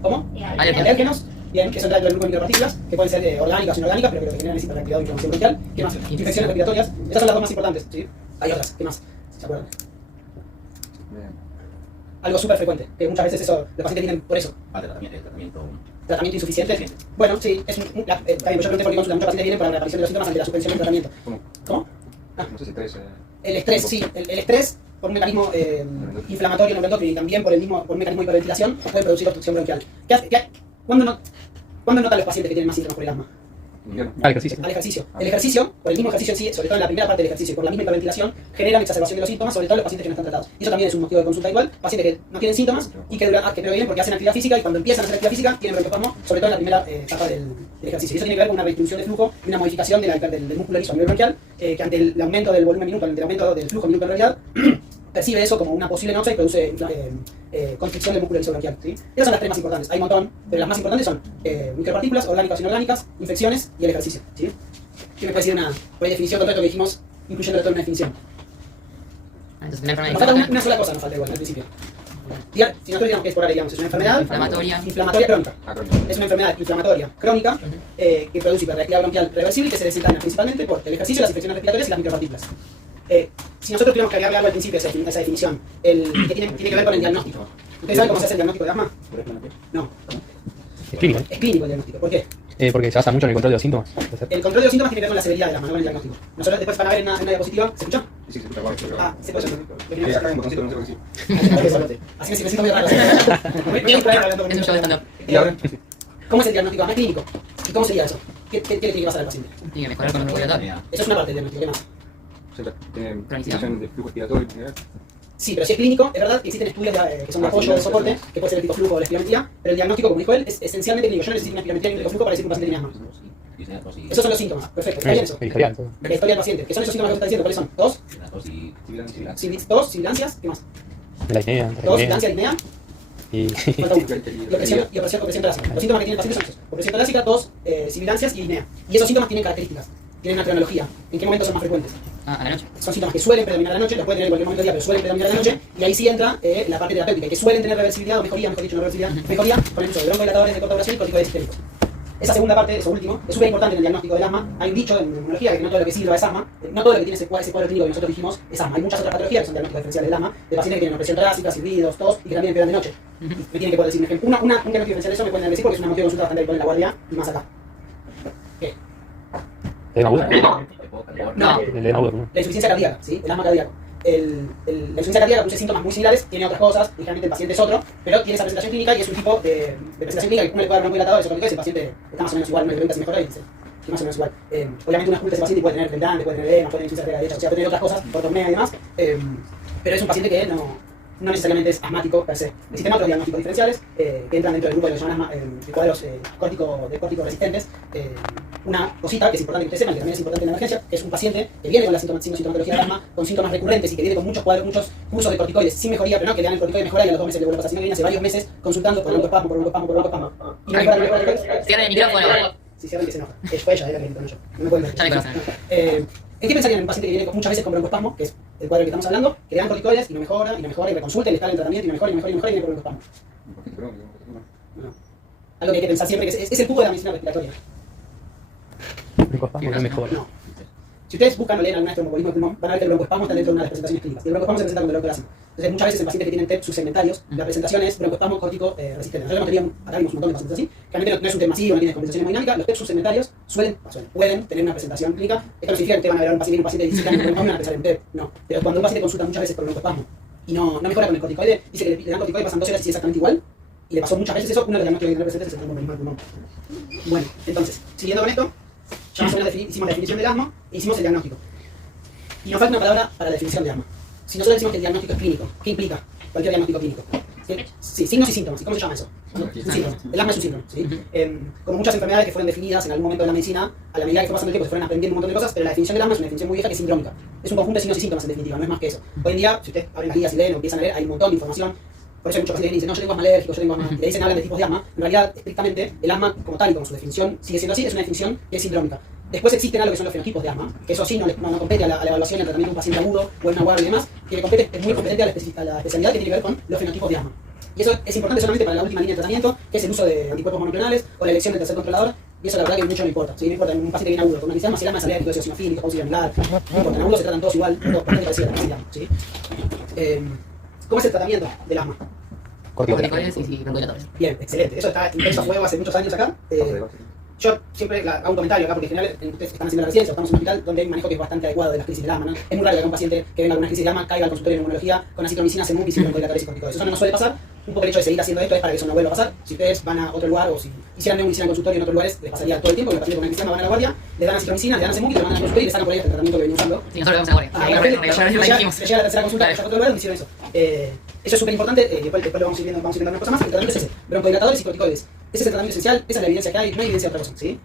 ¿Cómo? Alérgenos. Bien, que son dentro del grupo de micropartículas, que pueden ser orgánicas o inorgánicas, pero que lo que generan es hiperreactividad o inflamación bronquial. ¿Qué más? Infecciones respiratorias. Esas son las dos más importantes, ¿sí? Hay otras, ¿qué más? ¿Se acuerdan? Algo súper frecuente, que muchas veces eso los pacientes tienen por eso. El tratamiento tratamiento insuficiente. Bueno, sí, es también yo pregunté porque consulta, muchos pacientes vienen por la reaparición de los síntomas ante la suspensión del tratamiento. ¿Cómo? No sé si estrés. El estrés, sí, el estrés por un mecanismo inflamatorio neuroendocrino y también por un mecanismo de hiperventilación puede producir obstrucción bronquial. ¿Cuándo notan los pacientes que tienen más síntomas por el asma? Al ejercicio. Al ejercicio. El ejercicio, por el mismo ejercicio en sí, sobre todo en la primera parte del ejercicio, por la misma hiperventilación, genera una exacerbación de los síntomas, sobre todo en los pacientes que no están tratados. Y eso también es un motivo de consulta igual. Pacientes que no tienen síntomas y que previenen porque hacen actividad física y cuando empiezan a hacer actividad física tienen broncoespasmo, sobre todo en la primera etapa del ejercicio. Y eso tiene que ver con una redistribución de flujo y una modificación del músculo liso a nivel bronquial, que ante el aumento del volumen minuto, ante el aumento del flujo minuto en realidad, percibe eso como una posible noxa y produce constricción del músculo liso bronquial. ¿Sí? Esas son las tres más importantes. Hay un montón, pero las más importantes son micropartículas, orgánicas o inorgánicas, infecciones y el ejercicio. ¿Sí? ¿Qué me puede decir por ahí definición con todo esto que dijimos, incluyendo toda una definición? Entonces, una enfermedad Nos falta una sola cosa, nos falta igual al principio. Si nosotros digamos que es por área, digamos, es una enfermedad inflamatoria crónica. Es una enfermedad inflamatoria crónica que produce hiperreactividad bronquial reversible y que se desencadena principalmente por el ejercicio, las infecciones respiratorias y las micropartículas. Si nosotros tuviéramos que agregarle algo al principio a esa definición, que tiene que ver con el diagnóstico. ¿Ustedes saben cómo se hace el diagnóstico de asma? No. Es clínico. Es clínico el diagnóstico. ¿Por qué? Porque se basa mucho en el control de los síntomas. El control de los síntomas tiene que ver con la severidad del asma, no con el diagnóstico. Nosotros después van a ver en una diapositiva, ¿se escucha? Sí, se escucha igual. Ah, se puede. Acá hay un botoncito, no sé lo que sí. Así que si me siento muy raro. Muy hablando con Es un show de stand-up. ¿Y ahora? ¿Cómo es el diagnóstico asma clínico? ¿Y cómo sería eso? ¿Qué le tiene que pasar al paciente? Tiene que mejorar con el respiratorio. Eso es una parte del diagnóstico, ¿qué más? Tiene disminución de flujo respiratorio. Sí, pero si es clínico, es verdad que existen estudios que son de apoyo, de soporte, que puede ser el tipo flujo o la espirometría, pero el diagnóstico, como dijo él, es esencialmente clínico. Yo no necesito una espirometría ni un flujo para decir que un paciente tiene asma. Esos son los síntomas, perfecto, está bien eso. El historial. La historia del paciente, ¿qué son esos síntomas que usted está diciendo? ¿Cuáles son? ¿Tos? ¿Sibilancias? ¿Qué más? De la apnea. ¿Tos? ¿Sibilancia, apnea? Y Falta uno. Y opresión torácica. Los síntomas que tiene el paciente son esos. Opresión torácica, tos, sibilancias y apnea. Y esos síntomas tienen características, tienen una cronología. ¿En qué momento son más frecuentes? A la noche. Son síntomas que suelen predominar a la noche, los puede tener en cualquier momento del día, pero suelen predominar a la noche, y ahí sí entra la parte terapéutica, que suelen tener reversibilidad, o mejoría, mejor dicho, no reversibilidad, mejoría con el uso de broncodilatadores de corta duración y corticoides sistémicos. Esa segunda parte, eso último, es súper importante en el diagnóstico del asma. Hay un dicho en inmunología que no todo lo que sirva es asma, no todo lo que tiene ese cuadro clínico que nosotros dijimos es asma. Hay muchas otras patologías que son diagnósticos diferenciales del asma, de pacientes que tienen opresión torácica, silbidos, tos y que también empeoran de noche. Me tienen que poder decir un ejemplo. Un diagnóstico diferencial de eso me pueden decir porque es una motivo de consulta bastante habitual en la guardia y más acá. ¿Qué? ¿Edema agudo? No. El edema agudo. La insuficiencia cardíaca, ¿sí? El asma cardíaco. La insuficiencia cardíaca produce síntomas muy similares, tiene otras cosas, ligeramente el paciente es otro, pero tiene esa presentación clínica y es un tipo de presentación clínica que uno le puede dar broncodilatadores o corticoides y el paciente está más o menos igual, no le pregunta si mejora y dice que más o menos igual. Obviamente uno escucha a ese paciente y puede tener delante, puede tener edema, puede tener insuficiencia derecha, o sea, puede tener otras cosas, ortopnea y demás, pero es un paciente que no necesariamente es asmático per se. Existen otros diagnósticos diferenciales que entran dentro del grupo de los que llaman de cuadros córtico resistentes. Una cosita que es importante que ustedes sepan, que también es importante en la emergencia, que es un paciente que viene con la sintomatología del asma, con síntomas recurrentes y que viene con muchos cuadros, muchos usos de corticoides sin mejoría, pero no que le dan el corticoide mejora y a los 2 meses le vuelve a pasar, sino que viene hace varios meses consultando por broncoespasmo. Y no mejora el corticoide. Cierra el micrófono. Sí, cierra que se enoja. Fue ella la que gritó, no yo. No me pueden ver. Ya me conocen. ¿En qué pensarían en un paciente que viene muchas veces con broncoespasmo, que es el cuadro del que estamos hablando, que le dan corticoides y no mejora, y reconsulta, y le está en el tratamiento, y no mejora, y viene con broncoespasmo? No. Algo que hay que pensar siempre, que es el cubo de la medicina respiratoria. No es mejor. No. Si ustedes buscan o leen alguna vez tromboembolismo de pulmón, van a ver que el broncoespasmo está dentro de una de las presentaciones clínicas. Y el broncoespasmo se presenta con dolor torácico. Entonces, muchas veces en pacientes que tienen TEP subsegmentarios, la presentación es broncoespasmo córtico resistente. Nosotros acá vimos un montón de pacientes así, que realmente no es un TEP masivo, no tiene compensación hemodinámica. Los TEP subsegmentarios pueden tener una presentación clínica. Esto no significa que ustedes van a ver a un paciente de 17 años con broncoespasmo y van a pensar en TEP. No. Pero cuando un paciente consulta muchas veces con broncoespasmo y no mejora con el corticoide, dice que le dan corticoide, pasan 2 horas y sigue exactamente igual. Y le pasó muchas veces eso, uno de los diagnósticos que tiene presentes es el tromboembolismo del pulmón. Bueno, entonces, siguiendo con esto, ya más o menos hicimos la definición del asma e hicimos el diagnóstico. Y nos falta una palabra para la definición de asma. Si nosotros decimos que el diagnóstico es clínico, ¿qué implica cualquier diagnóstico clínico? Sí, signos y síntomas. ¿Y cómo se llama eso? Un síntoma. El asma es un síntoma. ¿Sí? Como muchas enfermedades que fueron definidas en algún momento de la medicina, a la medida que fue pasando el tiempo se fueron aprendiendo un montón de cosas, pero la definición del asma es una definición muy vieja que es sindrómica. Es un conjunto de signos y síntomas en definitiva, no es más que eso. Hoy en día, si ustedes abren las guías y leen o empiezan a leer, hay un montón de información. Por eso hay muchos pacientes que dicen, no, yo tengo asma alérgico, yo tengo asma, y le dicen, hablan de tipos de asma. En realidad, estrictamente, el asma como tal y como su definición sigue siendo así, es una definición que es sindrómica. Después existen algo que son los fenotipos de asma, que eso sí no compete a la evaluación y al tratamiento de un paciente agudo o en una guardia y demás, que le compete, es muy competente a la especialidad que tiene que ver con los fenotipos de asma. Y eso es importante solamente para la última línea de tratamiento, que es el uso de anticuerpos monoclonales o la elección del tercer controlador, y eso la verdad que mucho no importa. ¿Sí? No importa, en un paciente que viene agudo con una crisis de asma, si el asma es alérgico, es eosinofílico, pausa amilar, no importa, en agudo se tratan todos igual, todos bastante parecidos a la crisis de asma. ¿Sí? ¿Cómo es el tratamiento del asma? corticoides y broncodilatadores. Bien, excelente. Eso está intenso a fuego hace muchos años acá. Yo siempre hago un comentario acá, porque en general ustedes están haciendo la residencia, o estamos en un hospital donde hay un manejo que es bastante adecuado de las crisis del asma, ¿no? Es muy raro que un paciente que venga con una crisis de asma caiga al consultorio de neumología con acitromicina, CEMUC y sin broncodilatadores y corticoides. Eso no nos suele pasar. Un poco el hecho de seguir haciendo esto es para que eso no vuelva a pasar. Si ustedes van a otro lugar o si hicieran neumología en consultorio en otros lugares, les pasaría todo el tiempo, que el paciente con una crisis de asma van a la guardia, le dan acitromicina, le dan CEMUC y le mandan al consultorio y le sacan por ahí el tratamiento que venía usando. Sí, nosotros lo vemos en la guardia. Le llega la tercera consulta, a otro lugar donde hicieron eso. Eso es súper importante, después lo vamos a ir viendo algunas cosas más. El tratamiento es ese, broncodilatadores y corticoides. Ese es el tratamiento esencial, esa es la evidencia que hay, no hay evidencia de otra cosa, ¿sí?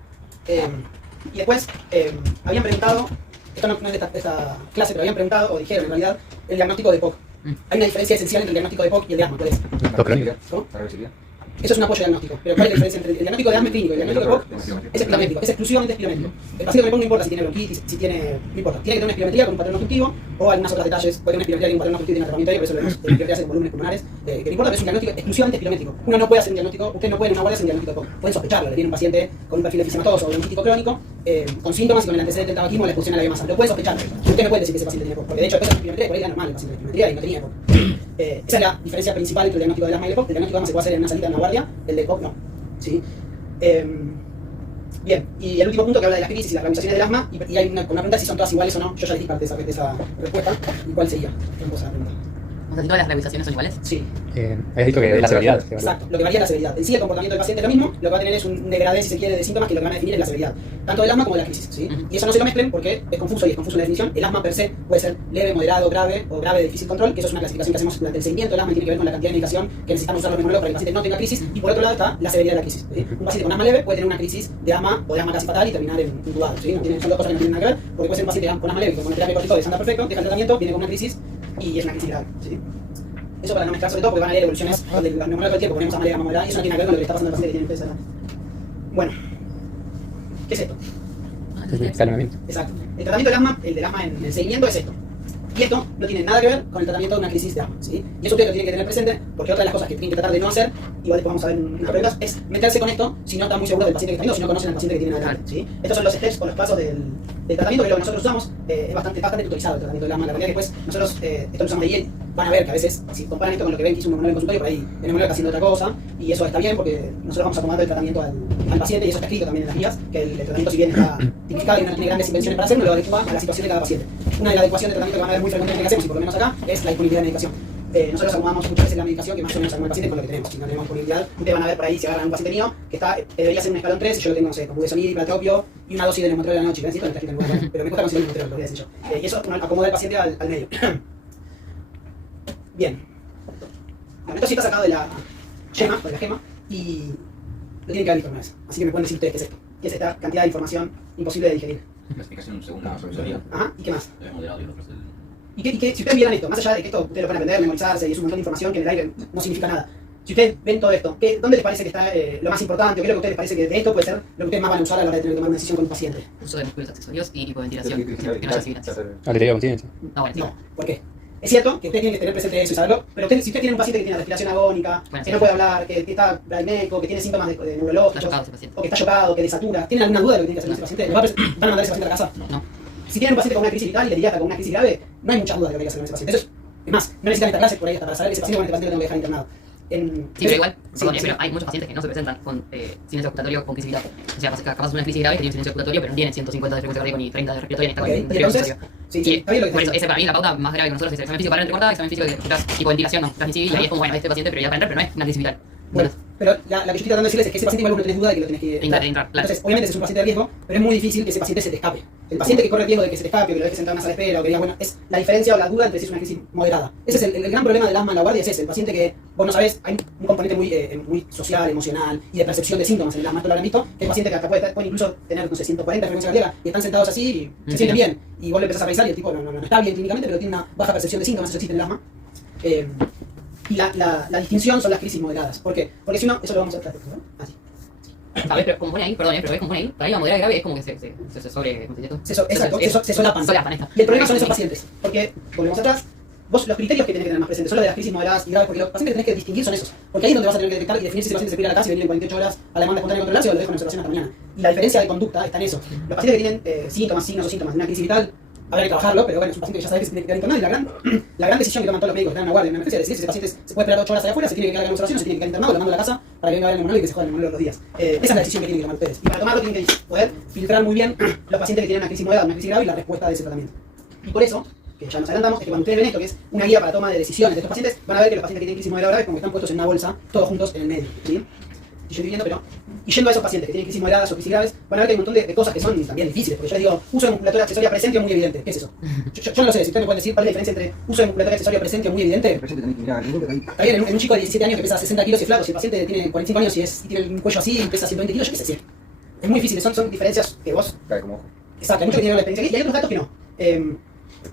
Y después habían preguntado, esto no es de esta clase, pero habían preguntado, o dijeron en realidad, el diagnóstico de POC. Hay una diferencia esencial entre el diagnóstico de POC y el de asma, ¿cuál es? ¿Cómo? ¿La reversibilidad? Eso es un apoyo diagnóstico. Pero ¿cuál es la diferencia entre el diagnóstico de asma es clínico y el diagnóstico de POC? Es espirométrico, es exclusivamente espirométrico. El paciente con POC no importa si tiene bronquitis, si tiene, no importa. Tiene que tener una espirometría con un patrón obstructivo o algunos otros detalles. Puede tener una espirometría con un patrón obstructivo y tiene tratamiento y por eso lo vemos en espirometrías con volúmenes pulmonares. Que no importa, pero es un diagnóstico exclusivamente espirométrico. Uno no puede hacer un diagnóstico, usted no puede en una guardia hacer un diagnóstico de POC. Pueden sospecharlo, le viene un paciente con un perfil efisematoso o bronquítico crónico, con síntomas y con el antecedente del tabaquismo, la expulsión a la biomasa. Lo puede sospechar. Usted no puede decir que ese paciente tiene POC, porque de hecho después de la espirometría, por ahí era normal el paciente de espirometría y no tenía POC. Esa es la diferencia principal entre el diagnóstico del asma y el POC. El diagnóstico de asma se puede hacer en una salita en una guardia, el de POC no. ¿Sí? Bien, y el último punto que habla de las crisis y las ramificaciones del asma, y hay una pregunta si son todas iguales o no. Yo ya les di parte de esa respuesta. ¿Y cuál sería? ¿Qué cosa la pregunta? O sea, si todas las rehabilitaciones son iguales. Sí. Habías dicho que de la severidad. Exacto, lo que varía es la severidad. En sí, el comportamiento del paciente es lo mismo, lo que va a tener es un degradé, si se quiere, de síntomas que lo que van a definir es la severidad, tanto del asma como de la crisis, ¿sí? Y eso no se lo mezclen porque es confuso y es confuso la definición. El asma per se puede ser leve, moderado, grave o grave de difícil control, que eso es una clasificación que hacemos durante el seguimiento del asma y tiene que ver con la cantidad de medicación que necesitamos usar los neumólogos para que el paciente no tenga crisis. Y por otro lado está la severidad de la crisis, ¿sí? Un paciente con asma leve puede tener una crisis de asma o de asma casi fatal y terminar en intubado, ¿sí? Son dos cosas que no tienen nada que ver, porque puede ser un paciente con asma leve que con una terapia de corticoides anda perfecto, deja el tratamiento, viene con una crisis y es una crisis grave, ¿sí? Eso para no mezclar, sobre todo porque van a leer evoluciones donde los neumólogos del tiempo ponemos a malea, y eso no tiene nada que ver con lo que le está pasando al paciente que tiene ustedes acá. Bueno, ¿qué es esto? Calmamiento. Exacto. El tratamiento del asma en el seguimiento es esto. Y esto no tiene nada que ver con el tratamiento de una crisis de asma, ¿sí? Y eso ustedes lo tienen que tener presente, porque otra de las cosas que tienen que tratar de no hacer, igual después vamos a ver en unas preguntas, es meterse con esto si no están muy seguros del paciente que está viendo, si no conocen al paciente que tienen adelante, ¿sí? Estos son los steps o los pasos del tratamiento, que lo que nosotros usamos es bastante tutorizado el tratamiento del asma. La realidad es que después nosotros esto lo usamos de ahí, van a ver que a veces, si comparan esto con lo que ven que hizo un neumólogo en consultorio, por ahí el neumólogo está haciendo otra cosa, y eso está bien porque nosotros vamos acomodando el tratamiento al paciente, y eso está escrito también en las guías, que el tratamiento, si bien está tipificado y no tiene grandes invenciones para hacer, uno lo adecua a la situación de cada paciente. Una de las adecuaciones de tratamiento que van a ver muy frecuentemente que hacemos, y por lo menos acá, es la disponibilidad de medicación. Nosotros acomodamos muchas veces la medicación que más o menos acomode al paciente con lo que tenemos. Si no tenemos disponibilidad, ustedes van a ver por ahí si agarran un paciente mío que está, debería ser un escalón 3, y yo lo tengo, no sé, con budesonide y platropio y una dosis de neumotrol a la noche. ¿Ves? Esto no está escrito en ningún lugar, pero me cuesta conseguir el neumotrol, lo voy a decir yo. Y eso uno acomoda al paciente al medio. Bien. Bueno, esto sí está sacado de la schema, o de la gema, y lo tienen que haber visto una vez. Así que me pueden decir ustedes qué es esto. ¿Qué es esta cantidad de información imposible de digerir? La explicación según la profesoría. Ajá, ¿y qué más? Es moderado y el otro es el... Y que si ustedes vieran esto, más allá de que esto ustedes lo pueden aprender, memorizarse y es un montón de información que en el aire no significa nada. Si ustedes ven todo esto, ¿dónde les parece que está lo más importante o qué es lo que a ustedes les parece que de esto puede ser lo que ustedes más van a usar a la hora de tener que tomar una decisión con un paciente? Uso de músculos accesorios y hipoventilación, que no haya sibilantes. Aletría de conciencia. No, bueno, sí. No, ¿por qué? Es cierto que ustedes tienen que tener presente eso y saberlo, pero si ustedes tienen un paciente que tiene respiración agónica, que no puede hablar, que está bradimédico, que tiene síntomas de neurológicos, o que está chocado, que desatura, ¿tienen alguna duda de lo que tiene que hacer ese paciente? ¿Van a mandar a ese paciente a la casa? No. Si tienen un paciente con una crisis vital y le diría con una crisis grave, no hay muchas dudas de lo que hay que hacer con ese paciente. Eso es más, no necesitan internarse por ahí hasta para saber que ese paciente con este paciente lo tengo que dejar internado. Sí, pero igual, pero hay muchos pacientes que no se presentan con silencio ocultatorio con crisis vital. O sea, capaz una crisis grave que tiene silencio oculatorio, pero no tienen 150 de frecuencia cardíaca ni 30 de respiratoria ni está con entonces, está bien lo que por eso, esa para mí la pauta más grave que nosotros es el examen físico para entrecortada, examen físico de hipoventilación no transmisible, y ahí es como, bueno, este paciente prioridad para entrar, pero no es una crisis vital. Bueno, pero la que yo estoy tratando de decirles es que ese paciente igual no tenés duda de que lo tenés que entrar. Entonces, obviamente ese es un paciente de riesgo, pero es muy difícil que ese paciente se te escape. El paciente que corre el riesgo de que se te escape, o que lo dejes sentado en una sala de espera, o que diga, bueno, es la diferencia o la duda entre si es una crisis moderada. Ese es el gran problema del asma en la guardia, es ese, el paciente que vos no sabés, hay un componente muy social, emocional y de percepción de síntomas en el asma, esto lo habrán visto, que hay pacientes que hasta pueden incluso tener, no sé, 140 de frecuencia cardíaca y están sentados así y se sienten bien, y vos le empezás a revisar y el tipo no está bien clínicamente, pero tiene una baja percepción de síntomas, eso existe en el asma. Y la distinción son las crisis moderadas. ¿Por qué? Porque si no, eso lo vamos a tratar, ¿no? Así. A ver, pero como pone ahí, perdón, pero ves como pone ahí, para ahí la moderada grave es como que se sobre... Se solapan. Y el problema son esos pacientes. Porque, volvemos atrás, vos los criterios que tenés que tener más presentes son los de las crisis moderadas y graves, porque los pacientes que tenés que distinguir son esos. Porque ahí es donde vas a tener que detectar y definir si ese paciente se puede ir a la casa y venir en 48 horas a la demanda espontánea de controlarse o lo dejo en observación hasta mañana. Y la diferencia de conducta está en eso. Los pacientes que tienen síntomas, signos o síntomas de una crisis vital, habrá que trabajarlo, pero bueno, es un paciente que ya sabe que se tiene que quedar internado y la gran decisión que toman todos los médicos que están en la guardia en una emergencia es decidir si ese paciente se puede esperar 8 horas allá afuera, se tiene que quedar en observación, se tiene que quedar internado, lo mando a la casa para que venga a ver el neumonólogo y que se juegue el neumonólogo los días. Esa es la decisión que tienen que tomar ustedes. Y para tomarlo tienen que poder filtrar muy bien los pacientes que tienen una crisis moderada, una crisis grave y la respuesta de ese tratamiento. Y por eso, que ya nos adelantamos, es que cuando ustedes ven esto, que es una guía para toma de decisiones de estos pacientes, van a ver que los pacientes que tienen crisis moderada graves como que están puestos en una bolsa, todos juntos en el medio, ¿sí? Y yo estoy viendo, pero... Y yendo a esos pacientes que tienen crisis moderadas o crisis graves, van a ver que hay un montón de cosas que son también difíciles. Porque yo les digo, uso de musculatura accesoria presente o muy evidente. ¿Qué es eso? Yo no lo sé, si ustedes me pueden decir cuál es la diferencia entre uso de musculatura accesoria presente o muy evidente. Presente tenés que mirar el límite ahí. Está bien, en un chico de 17 años que pesa 60 kilos y es flaco, si el paciente tiene 45 años y tiene un cuello así y pesa 120 kilos, yo qué sé, sí. Es muy difícil, son diferencias que vos... Cae como ojo. Exacto, hay mucho que tiene la experiencia y hay otros datos que no.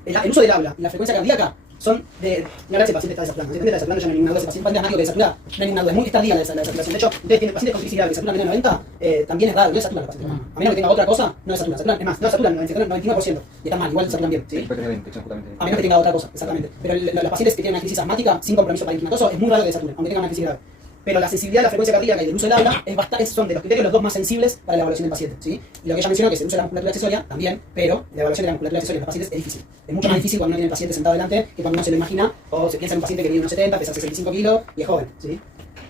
El uso del habla y la frecuencia cardíaca son de... No, ahora ese paciente está desaturando. Si el paciente está desaturando, ya no hay ninguna duda. Ese paciente asmático que desatura, no hay ninguna duda. Es muy tardía la desaturación. De hecho, ustedes tienen pacientes con crisis grave que desaturan menos de 90, también es raro, no desaturan los pacientes. A menos que tenga otra cosa, no desaturan. Es más, no desaturan 99% y están mal, igual desaturan bien. ¿sí? Puede tener infección justamente. A menos que tenga otra cosa, exactamente. Pero los pacientes que tienen una crisis asmática sin compromiso parenquimatoso es muy raro que desaturen, aunque tengan una crisis grave. Pero la sensibilidad de la frecuencia cardíaca y del uso del habla son de los criterios los dos más sensibles para la evaluación del paciente. ¿sí? Y lo que ella mencionó, que es el uso de la musculatura accesoria, también, pero la evaluación de la musculatura accesoria en los pacientes es difícil. Es mucho más difícil cuando uno tiene el paciente sentado delante que cuando uno se lo imagina o se piensa en un paciente que mide unos 70, pesa 65 kilos y es joven. ¿sí?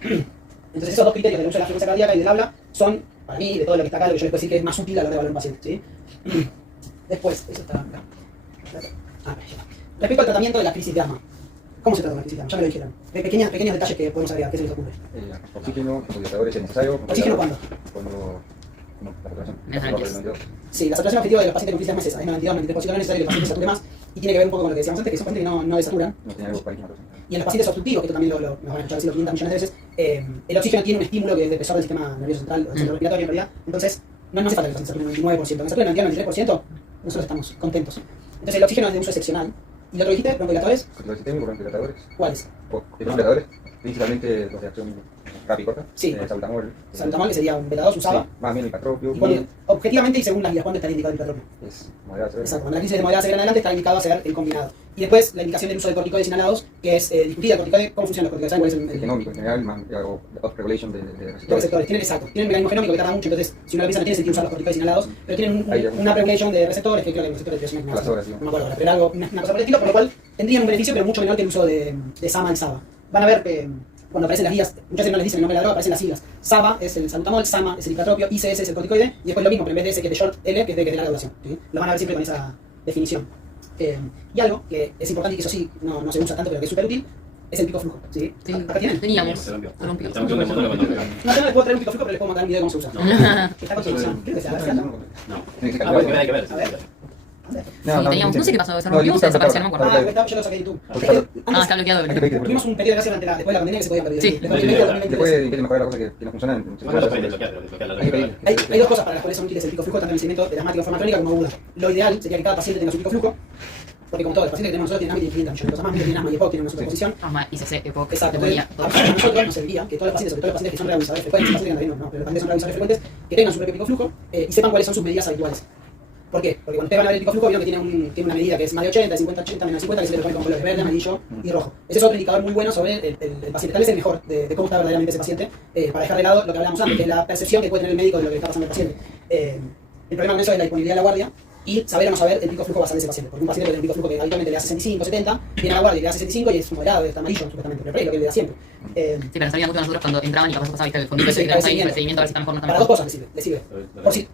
Entonces esos dos criterios del uso de la frecuencia cardíaca y del habla son, para mí, de todo lo que está acá, lo que yo les puedo decir que es más útil a la hora de evaluar un paciente. ¿sí? Después, eso está acá. Respecto al tratamiento de la crisis de asma. ¿Cómo se trata una crisis de asma? Ya me lo dijeron. Pequeños detalles que podemos agregar, ¿qué se les ocurre? Oxígeno, vasodilatadores es necesario. ¿Oxígeno cuándo? Cuando la saturación. Sí, la saturación objetiva de los pacientes con crisis de asma es esa, es 92-93%, no es necesario que el paciente sature más, y tiene que ver un poco con lo que decíamos antes, que son pacientes que no desaturan. No tiene algo parenquimatoso. Y en los pacientes obstructivos, que esto también nos van a escuchar decirlo 500 millones de veces, el oxígeno tiene un estímulo que es depresor del sistema nervioso central, o del centro respiratorio en realidad, entonces no hace falta que el paciente sature 99%, cuando sature 92-93%, nosotros estamos contentos. Entonces el oxígeno es de uso excepcional. ¿Y lo otro dijiste? ¿Broncodilatadores? Corticoides sistémicos, broncodilatadores. ¿Cuáles? Broncodilatadores, principalmente los de acción rápida y corta. Sí. Salbutamol. Salbutamol, que sería un beta 2, usaba. Sí, más bien hipatropio. Y cuando, objetivamente y según las guías, ¿cuándo estaría indicado el hipatropio? Es moderado severo. Exacto, cuando la crisis de moderada severa en adelante está indicado hacer el combinado. Y después la indicación del uso de corticoides inhalados, que es discutida. ¿Cómo funcionan los corticoides? ¿Saben cuál es el genómico en general, o upregulation de receptores? Exacto, tienen un mecanismo genómico que tarda mucho, entonces si uno lo piensa no tiene sentido usar los corticoides inhalados, pero tienen una upregulation de receptores, que creo que los receptores de no me acuerdo ahora, pero algo, una cosa por el estilo, por lo cual tendrían un beneficio, pero mucho menor que el uso de SAMA y SABA. Van a ver que cuando aparecen las guías, muchas veces no les dicen el nombre de la droga, aparecen las siglas. SABA es el salbutamol, SAMA es el hipatropio, ICS es el corticoide, y después lo mismo, pero en vez de S que es de short L, que es de larga duración. ¿sí? Lo van a ver siempre con esa definición. Y algo que es importante y que eso sí no se usa tanto, pero que es súper útil, es el pico flujo. ¿sí? Sí, acá tienen. teníamos. Rompió. No, yo no les puedo traer un pico flujo, pero les puedo mandar un video de cómo se usa. Está con solución. Creo que se hace, ¿no? Hay que ver. No sé qué pasó, se rompió o se desapareció, no me acuerdo. Yo lo saqué de YouTube. Está bloqueado. Tuvimos un periodo de gracia después de la pandemia que se podía perder. Sí. Después de mejorar la cosa que no funcionan. Hay dos cosas para las cuales son útiles el pico flujo, tanto en el seguimiento de la asmática en forma crónica como aguda. Lo ideal sería que cada paciente tenga su pico flujo, porque como todos los pacientes que tenemos nosotros tienen asma y tienen 500 millones de cosas más, tienen asma y EPOC, tienen una superposición. Asma, ICC, EPOC, Exacto. neumonía, A nosotros nos serviría que todos los pacientes, sobre todo los pacientes que son reavisadores frecuentes, los pacientes que no, pero los pacientes que son reavisadores frecuentes, que tengan su propio pico flujo y sepan cuáles son sus medidas habituales. ¿Por qué? Porque cuando ustedes van a ver el pico flujo, vieron que tiene una medida que es más de 80, 50-80, menos 50, que se le pone con colores verde, amarillo y rojo. Ese es otro indicador muy bueno sobre el paciente. Tal vez el mejor de cómo está verdaderamente ese paciente, para dejar de lado lo que hablábamos antes, que es la percepción que puede tener el médico de lo que le está pasando al paciente. El problema con eso es la disponibilidad de la guardia y saber o no saber el pico flujo basal de ese paciente. Porque un paciente que tiene el pico flujo que habitualmente le da 65, 70, viene a la guardia y le da 65 y es moderado, está amarillo supuestamente, pero es lo que le da siempre. Sí, pero nos salía mucho a nosotros cuando entraban y capaz pasaba, viste, el fondito ese que tenemos ahí, el procedimiento, a ver si está mejor o no está Para mejor. dos cosas le sirve.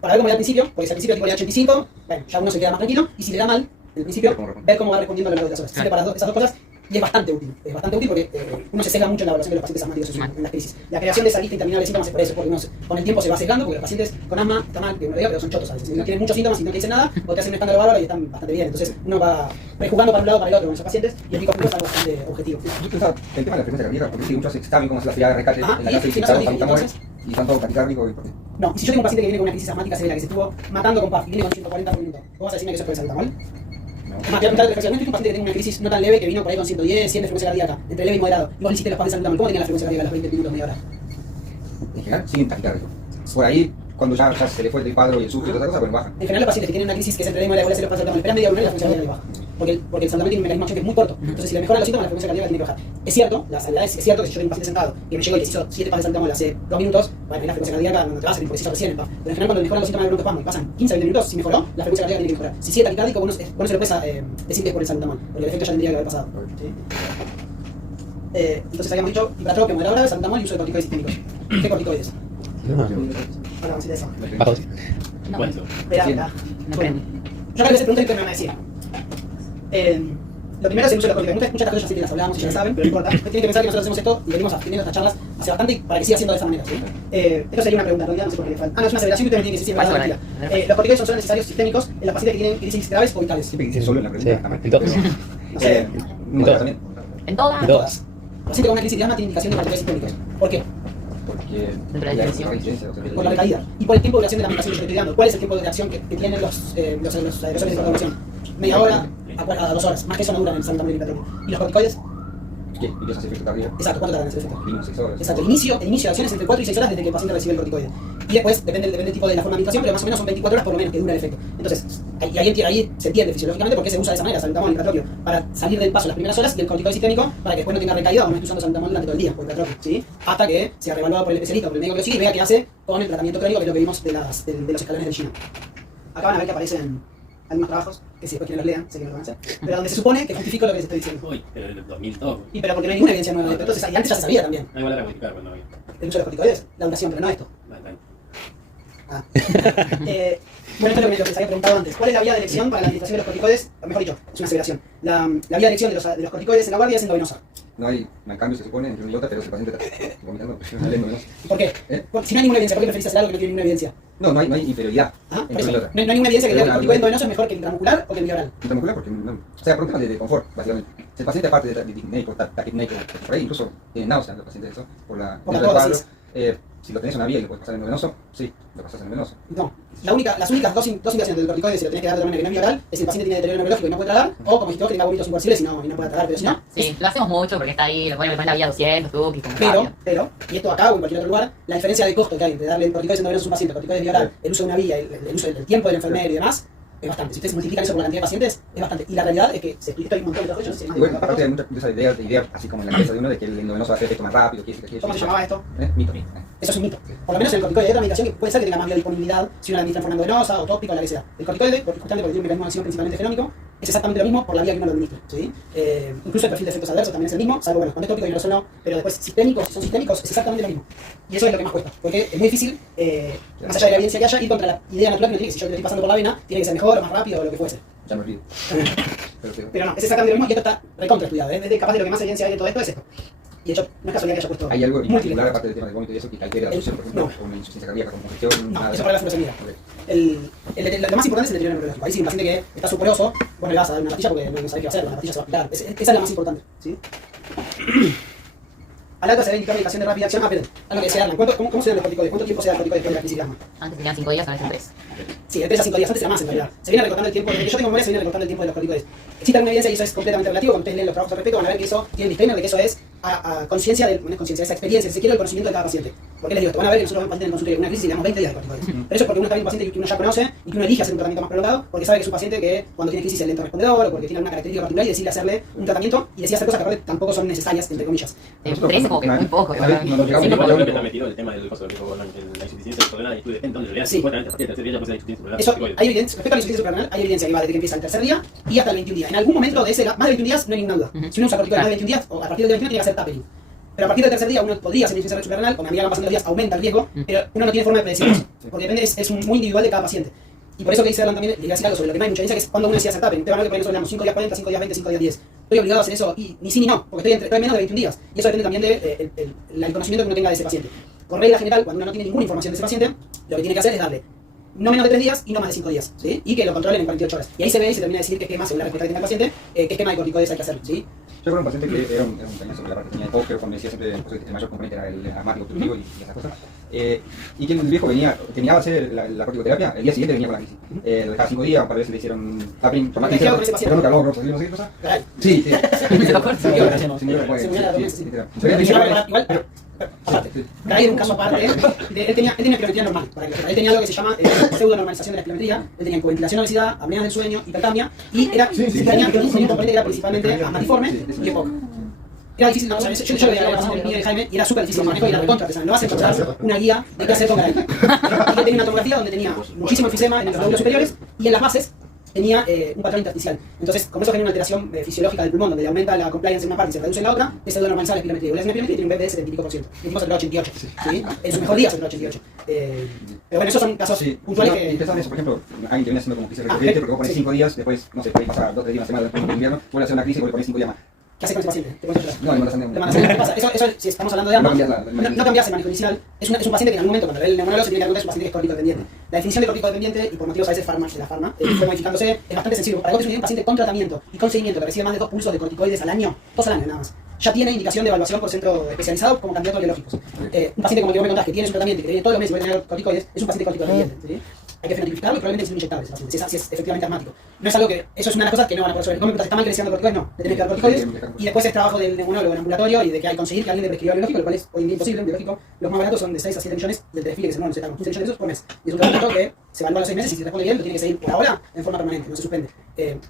Para ver cómo le da al principio, porque si al principio el tipo le da 85, bueno, ya uno se queda más tranquilo, y si le da mal, en el principio, ver cómo va respondiendo a lo largo de las horas. Sirve para esas dos cosas y es bastante útil. Es bastante útil porque uno se sesga mucho en la evaluación de los pacientes asmáticos en las crisis. La creación de esa lista interminable de síntomas es por eso, porque uno con el tiempo se va sesgando, porque los pacientes con asma, está mal que me lo diga, pero son chotos a veces. No tienen muchos síntomas y no te dicen nada, o te hacen un escándalo bárbaro y están bastante bien. Entonces uno va prejuzgando para un lado o para el otro con esos pacientes y el pico flujo es algo bastante objetivo. Yo pensaba el tema de la frecuencia cardíaca, porque sí, muchos saben cómo hacer la friada de rescate en la clase sí, y no están se salbutamol y están todos taquicárdicos. No, y si yo tengo un paciente que viene con una crisis asmática severa, que se estuvo matando con PAF y viene con 140 por minuto, ¿vos vas a decirme que eso es por el salbutamol? Es más, te voy a preguntar especialmente un paciente que tiene una crisis no tan leve, que vino por ahí con 110, 100 de frecuencia cardíaca, entre leve y moderado, y vos le hiciste los pases de salbutamol, ¿cómo tenía la frecuencia cardíaca a los 20 minutos, media hora? En general, siguen taquicárdicos. Por ahí, cuando ya se le fue el cuadro y el susto y toda esa cosa, bueno, bajan. En general, los pacientes que tienen una crisis que es entre leve y moderada, vos le haces los pases de salbutamol, esperan media hora y la frecuencia cardíaca baja. porque el salbutamol tiene un mecanismo de acción que es muy corto. Entonces, si le mejoran los síntomas, la frecuencia cardíaca tiene que bajar. Es cierto, la salvedad es cierto que si yo tengo un paciente sentado y me llegó y le hizo 7 pases de salbutamol hace 2 minutos, bueno, la frecuencia cardíaca no te va a salir porque se hizo recién. Pero en general, cuando mejoran los síntomas del broncoespasmo y pasan 15 a 20 minutos, si mejoró, la frecuencia cardíaca tiene que mejorar. Si sigue taquicárdico, bueno, se lo puede decir que es por el salbutamol, porque el efecto ya tendría que haber pasado. ¿Sí? Entonces habíamos dicho hipertrofia moderada grave, salbutamol y uso de corticoides sistémicos. ¿Qué corticoides? Ahora vamos a ir de eso. Bajos. No, Espera. no creen. Yo creo que ese pregunta que me van a decir. Lo primero es el uso de los corticoides. Muchas cosas ya sí que las hablábamos y ya saben, pero no importa. Ustedes tienen que pensar que nosotros hacemos esto y venimos teniendo estas charlas hace bastante y para que siga siendo de esa manera. ¿Sí? Esto sería una pregunta, en realidad no sé por qué le falta. No es una aseveración que ustedes tienen que decir si es verdad o mentira. Los corticoides son solo necesarios sistémicos en los pacientes que tienen crisis graves o vitales. Siempre dice solo en la pregunta. Sí, en todas. No sé. En todas también. En todas. En todas. Los pacientes con una crisis de asma tienen indicación de corticoides sistémicos. ¿Por qué? Porque De la definición. Por la recaída. Y por el tiempo de duración de la medicación que yo estoy dando. ¿Cuál es el tiempo de reacción que tienen los aerosoles de coagulación? Media hora a 2 horas. Más que eso no duran en el salbutamol hipertrófico. ¿Y los corticoides? ¿Qué? ¿Empieza a hacer efecto cardíaco? Exacto, ¿cuánto tardan en hacer efecto? Mínimo 6 horas. Exacto, el inicio de acción es entre 4 y 6 horas desde que el paciente recibe el corticoide. Y después, depende del tipo de la forma de administración, pero más o menos son 24 horas por lo menos que dura el efecto. Entonces, ahí se entiende fisiológicamente por qué se usa de esa manera, salbutamol hipertrofio, para salir del paso las primeras horas y el corticoide sistémico para que después no tenga recaída o no esté usando salbutamol durante todo el día, por hipertrofio, ¿sí? Hasta que sea reevaluado por el especialista o por el médico que lo sigue y vea qué hace con el tratamiento crónico, que es lo que vimos de los escalones del Gino. Acá van a ver que aparecen algunos trabajos, que si después quienes los lean, sé que no lo van a hacer, pero donde se supone que justifico lo que les estoy diciendo. Uy, pero en el 2000 todo. Y pero porque no hay ninguna evidencia nueva de esto, entonces y antes ya se sabía también. Ah, igual era modificar cuando había. El uso de los corticoides, la duración, pero no esto. Ah, Bueno, esto es lo que les había preguntado antes. ¿Cuál es la vía de elección para la administración de los corticoides? O mejor dicho, es una aseveración. La vía de elección de los corticoides en la guardia es endovenosa. No hay cambio, se supone, entre una y otra, pero si el paciente está vomitando, no le endovenoso. ¿Por qué? Si no hay ninguna evidencia, ¿por qué preferís hacer algo que no tiene ninguna evidencia? No hay inferioridad Por entre eso, una y no otra. hay ninguna evidencia que diga que el corticoide endovenoso es mejor que el intramuscular o que el bioral. Intramuscular porque no. O sea, por un tema de confort, básicamente. Si el paciente, aparte de taquipneico, por ahí incluso tiene náuseas los pacientes eso, por la dosis. Si lo tenés en una vía y lo puedes pasar en endovenoso, sí, lo pasas en endovenoso. No. Las únicas dos indicaciones del corticoide, si lo tenés que dar de otra manera que no es bioral, es si el paciente tiene deterioro neurológico y no puede tragar, o como dijiste vos, que tenga vómitos imposibles y no puede tragar, pero si no. Sí, lo hacemos mucho porque está ahí, le ponen la vía 200, tú, y como rápido. Pero, y esto acá o en cualquier otro lugar, la diferencia de costo que hay entre darle corticoides endovenosos a un paciente, corticoides bioral, el uso de una vía, el uso del tiempo del enfermero y demás, es bastante. Si ustedes multiplican eso por la cantidad de pacientes, es bastante. Y la realidad es que se explica un montón de cosas. Igual, aparte hay mucha de esa idea, así como en la cabeza de uno, de que el endovenoso hace efecto más rápido, ¿Cómo se llamaba esto? Mito. Eso es un mito. Por lo menos el corticoide hay otra medicación que puede ser que tenga más biodisponibilidad si uno la administra en forma endovenosa o tópica o la que sea. El corticoide, justamente porque tiene un mecanismo de acción principalmente genómico, es exactamente lo mismo por la vía que uno lo administra. ¿Sí? Incluso el perfil de efectos adversos también es el mismo, salvo bueno, cuando es tópico y no lo son, no, pero después sistémicos, si son sistémicos, es exactamente lo mismo. Y eso es lo que más cuesta, porque es muy difícil, más allá de la evidencia que haya, ir contra la idea natural que uno tiene que si yo le estoy pasando por la vena, tiene que ser mejor o más rápido o lo que fuese. Ya me olvido. Pero no, es exactamente lo mismo y esto está recontra estudiado. Desde capaz de lo que más evidencia hay de todo esto es esto. Y de hecho, no es casualidad que haya puesto. ¿Hay algo en múltiples particular, cosas. aparte del tema del vómito y eso, que altere la función, por ejemplo, No. con una insuficiencia cardíaca, con congestión? No, nada de eso para la furosemida. Lo más importante es el deterioro neurológico. Ahí sí, un paciente que está suporoso, vos no le vas a dar una pastilla porque no sabés qué va a hacer, la pastilla se va a aplicar. Esa es la más importante. ¿Sí? A la otra se debe indicar medicación de rápida acción. Esperen, algo que decía Arlan. ¿Cómo se dan los corticoides? ¿Cuánto tiempo se da el corticoide después de la crisis de asma? Antes tenían 5 días, ahora son 3. Sí, de 3 a 5 días, antes era más en realidad. Se viene recortando el tiempo, desde que yo tengo memoria se viene recortando el tiempo de los corticoides. Existe alguna evidencia y eso es completamente relativo, cuando ustedes leen los trabajos al respecto van a ver que eso tiene el disclaimer de que eso es a conciencia no es conciencia, esa experiencia, si se quiere, el conocimiento de cada paciente. ¿Por qué les digo esto? Van a ver que nosotros vemos pacientes en el consultorio con una crisis y le damos 20 días de corticoides. Pero eso es porque uno está viendo un paciente que uno ya conoce y que uno elige hacer un tratamiento más prolongado porque sabe que es un paciente que cuando tiene crisis es lento respondedor o porque tiene alguna característica particular y decide hacerle un tratamiento y decide hacer cosas que realmente tampoco son necesarias, entre comillas. 3 es como que muy poco. Igual está metido el tema del costo del la insuficiencia suprarrenal y tú depende de dónde lo veas. Supuestamente a partir del tercer día ya puede ser insuficiencia suprarrenal. Eso, hay evidencia, respecto a la insuficiencia suprarrenal, hay evidencia que va desde que empieza el tercer día y hasta el 21 día. En algún momento de ese, más de 21 días no hay ninguna duda. Si uno usa corticoides más de 21 días, o a partir del 21 tiene que hacer tapering. Pero a partir del tercer día uno podría hacer insuficiencia suprarrenal, o a medida que van pasando los días aumenta el riesgo, pero uno no tiene forma de predecir eso, porque depende, es muy individual de cada paciente. Y por eso que dice Arlan también, le voy a decir algo sobre lo que no hay mucha evidencia, que es cuando uno decide hacer tapering. Te van a ver que por ejemplo nosotros le damos 5 días 40, 5 días 20, 5 días 10. Estoy obligado a hacer eso y ni sí ni no, porque estoy menos de 21 días. Y eso depende también del conocimiento que uno tenga de ese paciente. Por regla general, cuando uno no tiene ninguna información de ese paciente, lo que tiene que hacer es darle no menos de 3 días y no más de 5 días, ¿sí? Y que lo controlen en 48 horas. Y ahí se ve y se termina de decir qué esquema, según la respuesta que tenga el paciente, qué esquema de corticoides hay que hacer, ¿sí? Yo recuerdo un paciente que era un cañón sobre la parte que tenía de póster, cuando decía siempre que el mayor componente era el asmático obstructivo y esas cosas. Y que el viejo terminaba de hacer la corticoterapia, el día siguiente venía con la crisis. Lo dejaba 5 días, un par de veces le hicieron tapering, con ese paciente? no sé qué cosa. Sí, sí. Igual, aparte. Garay era un caso aparte. Él tenía espirometría normal. Él tenía algo que se llama pseudonormalización de la espirometría. Él tenía hipoventilación, obesidad, apneas del sueño, hipercapnia. Y tenía un componente que era principalmente amatiforme y EPOC. Era difícil, no, o sea, yo le veía la pasada de Jaime y era súper difícil de manejo y era recontra artesanal. No vas a encontrar una guía de qué hacer con Garay. Y él tenía una tomografía donde tenía muchísimo enfisema en los lóbulos superiores y en las bases tenía un patrón intersticial. Entonces, como eso genera una alteración fisiológica del pulmón, donde le aumenta la compliance en una parte y se reduce en la otra, es normalizar la espirometría. La espirometría tiene un BPD de 70%. El tipo se logró 88. ¿Sí? En su mejor día se logró 88. Pero bueno, esos son casos puntuales que... Y pensás en eso, por ejemplo, alguien que viene haciendo como crisis recurrente, porque vos pones 5 días, después, no sé, puede pasar 2 o 3 días, una semana después del invierno, vuelve a hacer una crisis porque pones 5 días más. ¿Qué haces con ese paciente? ¿Te pones atrás? No, no ¿Qué pasa? Eso, si estamos hablando de asma, no cambias el manejo inicial. Es un paciente que en algún momento, cuando ve el neumonólogo, se tiene que dar cuenta que es un paciente que es córtico dependiente. La definición de córtico dependiente, y por motivos a veces de la farma, fue modificándose, es bastante sencillo. Para vos que es un paciente con tratamiento y con seguimiento que recibe más de 2 pulsos de corticoides al año, 2 al año nada más, ya tiene indicación de evaluación por centro especializado como candidato a biológicos. Un paciente como el que me contás, que tiene su tratamiento y que viene todos los meses y puede tener corticoides, es un paciente córtico dependiente. ¿Sí? Hay que fenotipicarlo y probablemente es inyectable ese paciente, si es efectivamente asmático. No es algo que, eso es una de las cosas que no van a poder resolver. No me preguntas, ¿está mal que le sigan corticoides? No, le tenés que dar corticoides. Y después es trabajo del neumonólogo en ambulatorio y de que hay que conseguir que alguien le prescriba biológico, lo cual es hoy en día imposible. En biológico, los más baratos son de 6 a 7 millones y el desfile que se mueve, se con 15 millones de esos por mes. Y es un tratamiento que se evalúa a los 6 meses y si responde bien, lo tiene que seguir por ahora en forma permanente, no se suspende.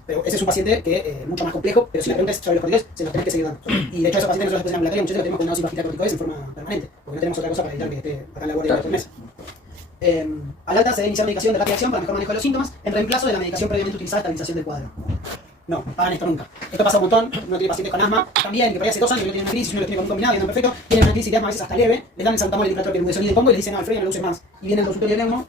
Pero ese es un paciente que es mucho más complejo, pero si la pregunta es sobre los corticoides, se los tenés que seguir dando. Y de hecho, esos pacientes nosotros en ambulatorio muchos de ellos tenemos condenados sin pastillas corticoides en forma permanente, porque no tenemos otra cosa para evitar que esté acá en la guardia de 4 meses. Al alta se debe iniciar medicación de rápida acción para mejor manejo de los síntomas en reemplazo de la medicación previamente utilizada de estabilización del cuadro. No, hagan esto nunca. Esto pasa un montón. Uno tiene pacientes con asma, también, que por ahí hace 2 años que no tiene una crisis, uno lo tiene con un combinado y andan perfecto, tienen una crisis de asma a veces hasta leve, le dan el salbutamol, el diplatropio, el budesonide y el pongo y le dicen, no, Alfredo, no lo uses más. Y viene el consultorio de neumo,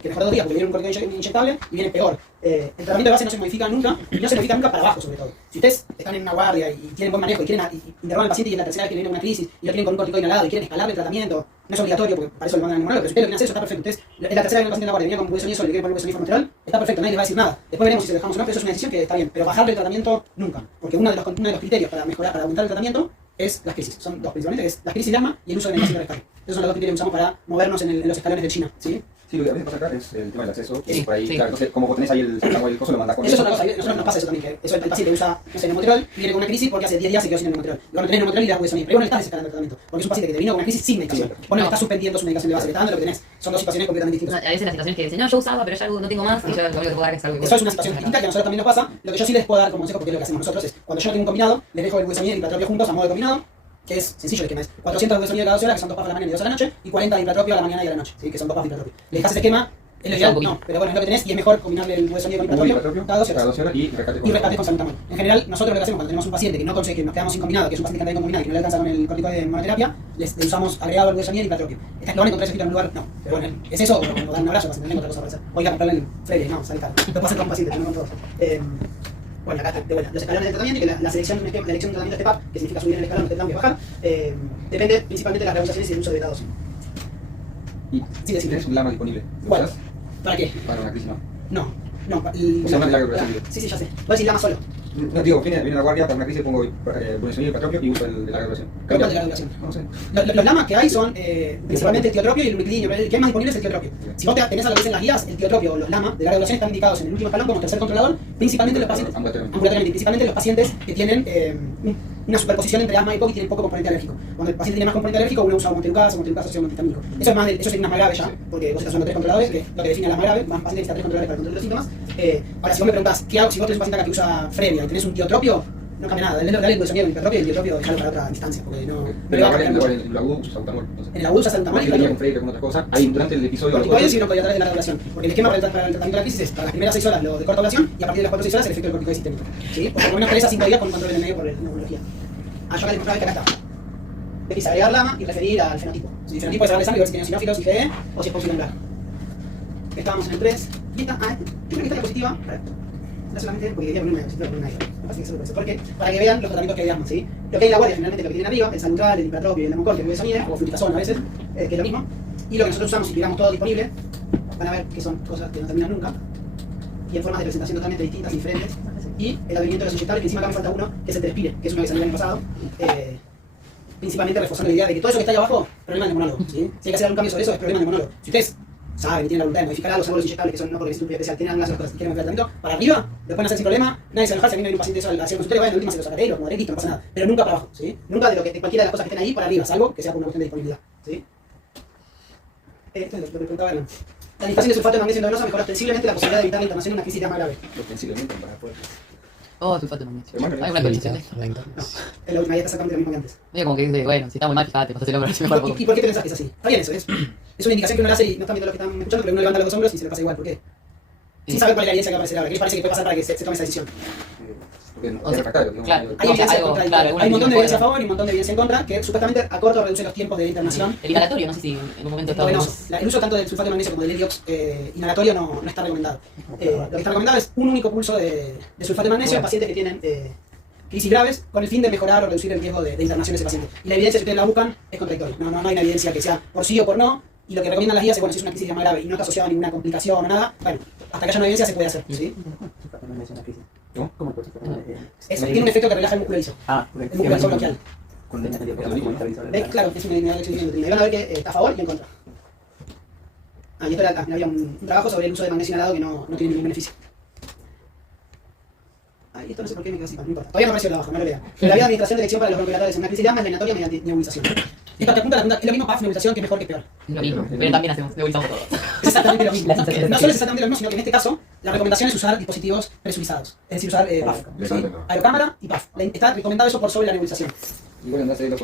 que mejor 2 días porque viene un corticoide inyectable y viene peor. El tratamiento de base no se modifica nunca y no se modifica nunca para abajo, sobre todo. Si ustedes están en una guardia y tienen buen manejo y quieren interrogar al paciente y en la tercera vez que le viene una crisis y lo tienen con un corticoide inhalado y quieren escalarle el tratamiento, no es obligatorio porque para eso le mandan al neumonólogo, pero si ustedes lo quieren hacer, eso está perfecto. Ustedes, en la tercera vez que el paciente en la guardia viene con un budesonide solo y le quieren poner un budesonide formoterol, está perfecto, nadie le va a decir nada. Después veremos si se lo dejamos o no, pero eso es una decisión que está bien. Pero bajarle el tratamiento nunca, porque uno de los criterios para mejorar, para aumentar el tratamiento es las crisis. Son 2 principalmente, que es las crisis de asma y el uso de medicación de rescate. Esos son los 2 criterios que usamos para movernos en los escalones de China, ¿sí? Sí, lo que a veces pasa acá es el tema del acceso. Sí, por ahí, sí. claro, entonces, como vos tenés ahí el agua y el coso, lo mandás con Eso es otra cosa, nosotros nos pasa eso también, que eso el paciente usa, no sé, neumoterol, viene con una crisis porque hace 10 días se quedó sin neumoterol. Y cuando tenés neumoterol y le das budesonide, pero vos no le estás escalando el tratamiento, porque es un paciente que te vino con una crisis sin medicación. Vos no estás suspendiendo su medicación de base, le estás dando lo que tenés. Son 2 situaciones completamente distintas. A veces las situaciones que dicen, no, yo usaba, pero ya no tengo más, y yo lo único que puedo dar es algo que Eso es una situación distinta que a nosotros también nos pasa. Lo que yo sí les puedo dar como consejo, porque es lo que hacemos nosotros, es cuando yo no tengo un combinado, les dejo el budesonide y el diplatropio juntos a modo de combinado, que es sencillo el esquema, es 400 de budesonide cada 12 horas, que son 2 puffs a la mañana y 2 a la noche, y 40 de diplatropio a la mañana y a la noche, ¿sí? Que son 2 puffs de diplatropio. Le dejas ese esquema. Es lo ideal, no, pero bueno, es lo que tenés y es mejor combinarle el budesonide con el diplatropio cada 12 horas y rescate con salbutamol. En general, nosotros lo que hacemos cuando tenemos un paciente que no consigue, que nos quedamos sin combinado, que es un paciente que anda con combinado y que no le alcanza con el corticoide de monoterapia, le usamos agregado el budesonide y el diplatropio. ¿Lo van a encontrar escrito en un lugar? No, pero bueno, es eso o dar un abrazo, no tengo otra cosa para hacer. Oiga, comprarle el Freire, no, sale caro. Lo pasa con pacientes, no con todos. Bueno, acá de vuelta, los escalones del tratamiento y que la selección de un tratamiento de STEPAP, que significa subir en el escalón, que es bajar, depende principalmente de las regulaciones y el uso de beta-2. Y si tenés un LAMA disponible, ¿lo usás? ¿Para qué? Para una crisis, no. No, O sea, no es la que sí, ya sé. Voy a decir lama solo. No, digo, viene a la guardia para una crisis, pongo budesonide y diplatropio y uso el de larga duración. ¿Cuál de larga duración? No sé. Los lamas que hay son principalmente el tiotropio y el lumiclinio, pero el que hay más disponible es el tiotropio. Si vos tenés a lo que dicen las guías, el tiotropio o los lamas de larga duración están indicados en el último escalón como tercer controlador, principalmente los pacientes ambulatoriamente, principalmente los pacientes que tienen una superposición entre asma y EPOC y tienen poco componente alérgico. Cuando el paciente tiene más componente alérgico, uno usa montelukasa asociado a antihistamínico. Eso es más eso sería más grave ya, porque vos estás usando 3 controladores, que lo que define a la más grave, más pacientes necesitan 3 controladores para el control de los síntomas. Ahora, si vos me preguntás, ¿qué hago si vos tenés un paciente acá que usa Frevia y tenés un tiotropio? No cambia nada, dale el budesonide con el hipertropio y el tiotropio dejarlo para otra instancia, porque no... Pero en el agudo usas salbutamol. En el agudo usas salbutamol y venía con Freire con otra cosa. Ahí durante el episodio... Corticoides y no podía traer de larga duración. Porque el esquema para el tratamiento de la crisis es para las primeras 6 horas lo de corta duración y a partir de las 4 o 6 horas el efecto del corticoide sistémico. ¿Sí? Porque por lo menos 3 a 5 días con control en el medio por la neumología. Yo acá les mostraba que acá está. Debes agregar lama y referir al fenotipo. Si el fenotipo es darle sangre, ver si tiene sinófilos, IgE o si es posible hablar. Estábamos en el 3. Lista. Yo creo que esta diapositiva. No solamente porque quería poner una diapositiva con una guía. Me parece que eso lo puede porque para que vean los tratamientos que hay de asma, ¿sí? Lo que hay en la guardia, generalmente lo que tienen arriba, el salbutamol, el diplatropio y el lamocol, que es budesonide, o fluticasona a veces, que es lo mismo. Y lo que nosotros usamos, si tuviéramos todo disponible, van a ver que son cosas que no terminan nunca. Y en formas de presentación totalmente distintas y diferentes. Y el advenimiento de los inyectables, que encima acá me falta uno, que es el Telespire, que es uno que salió el año pasado. Principalmente reforzando la idea de que todo eso que está ahí abajo, problema de neumonólogo, ¿sí? Si hay que hacer algún cambio sobre eso, es problema de neumonólogo. Si ustedes saben y tienen la voluntad de modificar algo, salvo los inyectables que son no porque es estúpido especial, tienen algunas cosas que quieren modificar el tratamiento, para arriba, lo pueden hacer sin problema, nadie se enoja, si a mí me viene un paciente eso al hacer consultorio, vayan, de última se lo sacaré y lo acomodaré, listo, no pasa nada. Pero nunca para abajo, ¿sí? Nunca de cualquiera de las cosas que estén ahí para arriba, salvo que sea por una cuestión de disponibilidad, ¿sí? Esto es lo que preguntaba Alan. La administración de sulfato de magnesio endovenoso mejora ostensiblemente la posibilidad de evitar la internación en una crisis de más grave. Ostensiblemente, para poder. Oh, sulfato de magnesio. Hermano, Hay una actualización de esto. Es la última dieta exactamente lo mismo que antes. Medio como que dice, bueno, si está muy mal, fíjate, pasáselo por si mejor un poco. ¿Y por qué te pensás que es así? Está bien eso, es una indicación que uno le hace y no están viendo lo que están escuchando, pero uno levanta los dos hombros y se le pasa igual. ¿Por qué? Sin saber cuál es la evidencia que va a aparecer ahora. ¿Qué les parece que puede pasar para que se tome esa decisión? Porque no es refractario. Claro, Hay evidencia contradictoria. claro, Hay un montón de evidencia a favor y un montón de evidencia en contra que supuestamente acorta o reduce los tiempos de internación. El inhalatorio, no sé si en un momento Es estaba novedoso. El uso tanto del sulfato de magnesio como del Heliox inhalatorio no está recomendado. Lo que está recomendado es un único pulso de sulfato de magnesio en pacientes que tienen crisis graves con el fin de mejorar o reducir el riesgo de internación de ese paciente. Y la evidencia, si ustedes la buscan, es contradictoria. No hay una evidencia que sea por sí o por no. Y lo que recomiendan las guías es, bueno, si es una crisis más grave y no está asociada a ninguna complicación o nada, bueno, hasta que haya una evidencia se puede hacer, ¿sí? ¿Cómo? Tiene un efecto que relaja el músculo liso. El músculo subclavial. Claro, es una elección de endotrina. Y van a ver que está a favor y en contra. Y esto había un trabajo sobre el uso de magnesio inhalado que no tiene ningún beneficio. Esto no sé por qué me quedó así, no importa. Todavía no apareció el abajo, no lo lea. Pero la vía de administración de elección para los bronquiolares en una crisis de asma es la inhalatoria mediante nebulización. Esto te apunta a la pregunta, ¿es lo mismo PAF nebulización que es mejor que es peor? Es lo mismo, pero también hacemos, nebulizamos todo. Es exactamente lo mismo. No solo es exactamente lo mismo, sino que en este caso la recomendación es usar dispositivos presurizados. Es decir, usar PAF. ¿Sí? Aerocámara y PAF. Está recomendado eso por sobre la nebulización.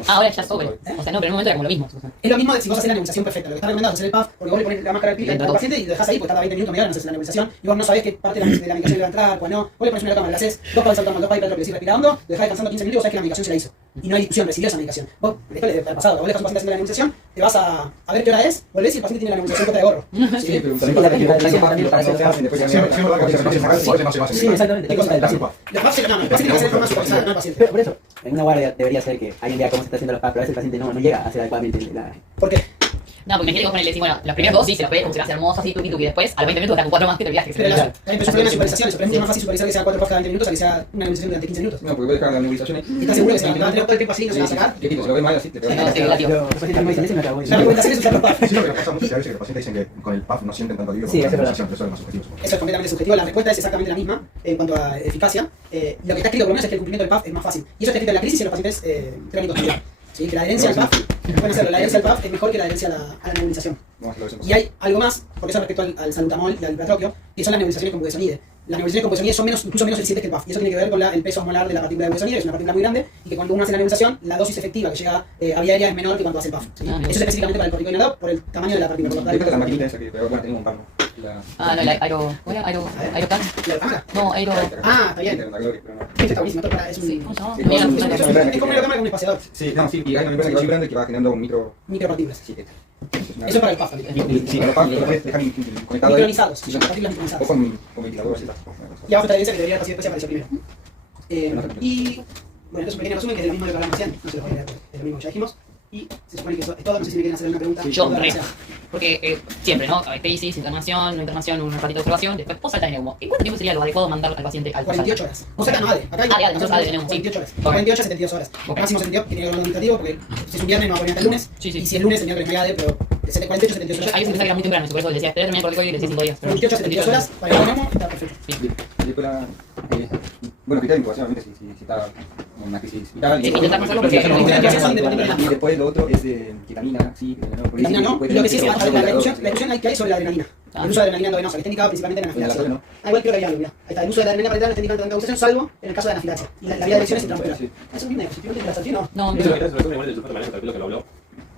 Ahora ya sobre. O sea, no, pero en un momento era como lo mismo. Es lo mismo de si vos haces la nebulización perfecta. Lo que está recomendado es hacer el PAF, porque vos le pones la máscara del piel al paciente y lo dejás ahí, porque tarda 20 minutos, media hora en hacer la nebulización, y vos no sabés qué parte de la medicación le va a entrar, cuál no. Vos le pones una cámara, le haces 2 pasos al tomo, 2 pasos al decir respira hondo, lo dejás descansando 15 minutos y vos sabés que la medicación se la hizo. Y no hay discusión, recibió esa medicación. Vos, esto le ha pasado, vos dejas a un paciente haciendo la nebulización, te vas a ver qué hora es, volvés y el paciente tiene la nebulización corta de gorro. Sí, pero Sí, exactamente. Los PAF se el paciente tiene que hacer de forma supervisada, no el paciente. Pero por eso, en una guardia debería ser que alguien vea cómo se está haciendo los PAP, pero a veces el paciente no llega a hacer adecuadamente la... ¿Por qué? No, porque imagínate que vos con él le decís, bueno, los primeros 2 sí se los ve como si fuera hermoso, así, tuki, y después a los 20 minutos estás con 4 más que te olvidaste. Pero es un problema de supervisación, es mucho más fácil supervisar que sea 4 PAF cada 20 minutos a que sea una nebulización durante 15 minutos. No, porque puedes dejar la nebulización ahí. ¿Y estás seguro que se va a tener todo el tiempo así y no se va a sacar? Si lo ves mal así, te No, sí, relativo. Los pacientes no dicen eso y me acabo de La decir. recomendación es usar los PAF. Sí, lo que pasa muchas veces que los pacientes dicen que con el PAF no sienten tanto alivio Sí, como con la eso es nebulización, pero eso es más subjetivo. Eso es completamente subjetivo, la respuesta es exactamente la misma en cuanto a eficacia. Lo que está escrito por lo menos es que el cumplimiento del PAF es más fácil. Y eso está escrito en la crisis y en los pacientes crónicos también. ¿Sí? Que la adherencia al PAF, pueden hacerlo, la adherencia al PAF es mejor que la adherencia a la nebulización. Y hay algo más, porque eso respecto al salbutamol y al platróquio, que son las nebulizaciones con budesonide. Las nebulizaciones con budesonide son incluso menos eficientes que el PAF. Y eso tiene que ver con el peso osmolar de la partícula de budesonide, que es una partícula muy grande, y que cuando uno hace la nebulización, la dosis efectiva que llega a vía aérea es menor que cuando hace el PAF. ¿Sí? Eso es específicamente para el corticoide inhalado por el tamaño de la partícula. Después la maquinita esa que bueno, tenemos un par. No, la ¿cómo era? Aerocan. ¿La cámara? No, aero... Está bien. Este está buenísimo, es Sí, un... ¿cómo se llama? Es como una cámara con un espaciador. Sí, no, sí, y hay una membrana que va vibrando y que va generando un micropartículas. Sí, Eso es para el PAF también. Sí, los PAF lo puedes dejar conectado ahí. Micronizados, sí, partículas O micronizadas. con ventiladores y tal. Y abajo está la evidencia que debería haber sido apareció primero. Y bueno, esto es un pequeño resumen que es el mismo de lo que hablamos recién, no se lo voy a leer, es lo mismo que ya dijimos. Y se supone que eso es todo, no sé si me quieren hacer una pregunta. Yo, porque siempre, ¿no? Crisis, internación, un ratito de observación, después post alta de neumo. ¿En cuánto tiempo sería lo adecuado mandar al paciente al 48 horas. O sea, no ADE. Acá hay nosotros ADE tenemos 48 horas. 48 a 72 horas. Máximo 72, que tiene que ver con el indicativo, porque si es un viernes no va a poner hasta el lunes. Sí. Y si es lunes, el miércoles no hay ADE, pero de 48 a 72 horas. Ahí se pensaba que era muy temprano, por eso le decía, esperar terminar el corticoide y le decía 5 días. 48 a 72 horas para el neumo está perfecto. Bueno, criterio de incubación, obviamente, si está en una crisis vital. Intentar pasarlo porque y después lo otro es ketamina, sí. Ketamina no, lo que sí es la discusión que hay sobre la adrenalina. El uso de adrenalina endovenosa, que está indicado principalmente en anafilaxia. Igual creo que había algo, mira. Ahí está, el uso de la adrenalina parenteral no está indicado en nebulización, salvo en el caso de anafilaxia. Y la vía de elección es intramuscular. Eso es un negativo de la no. Eso es lo que resume igual del sulfato de magnesio, calculo que lo habló.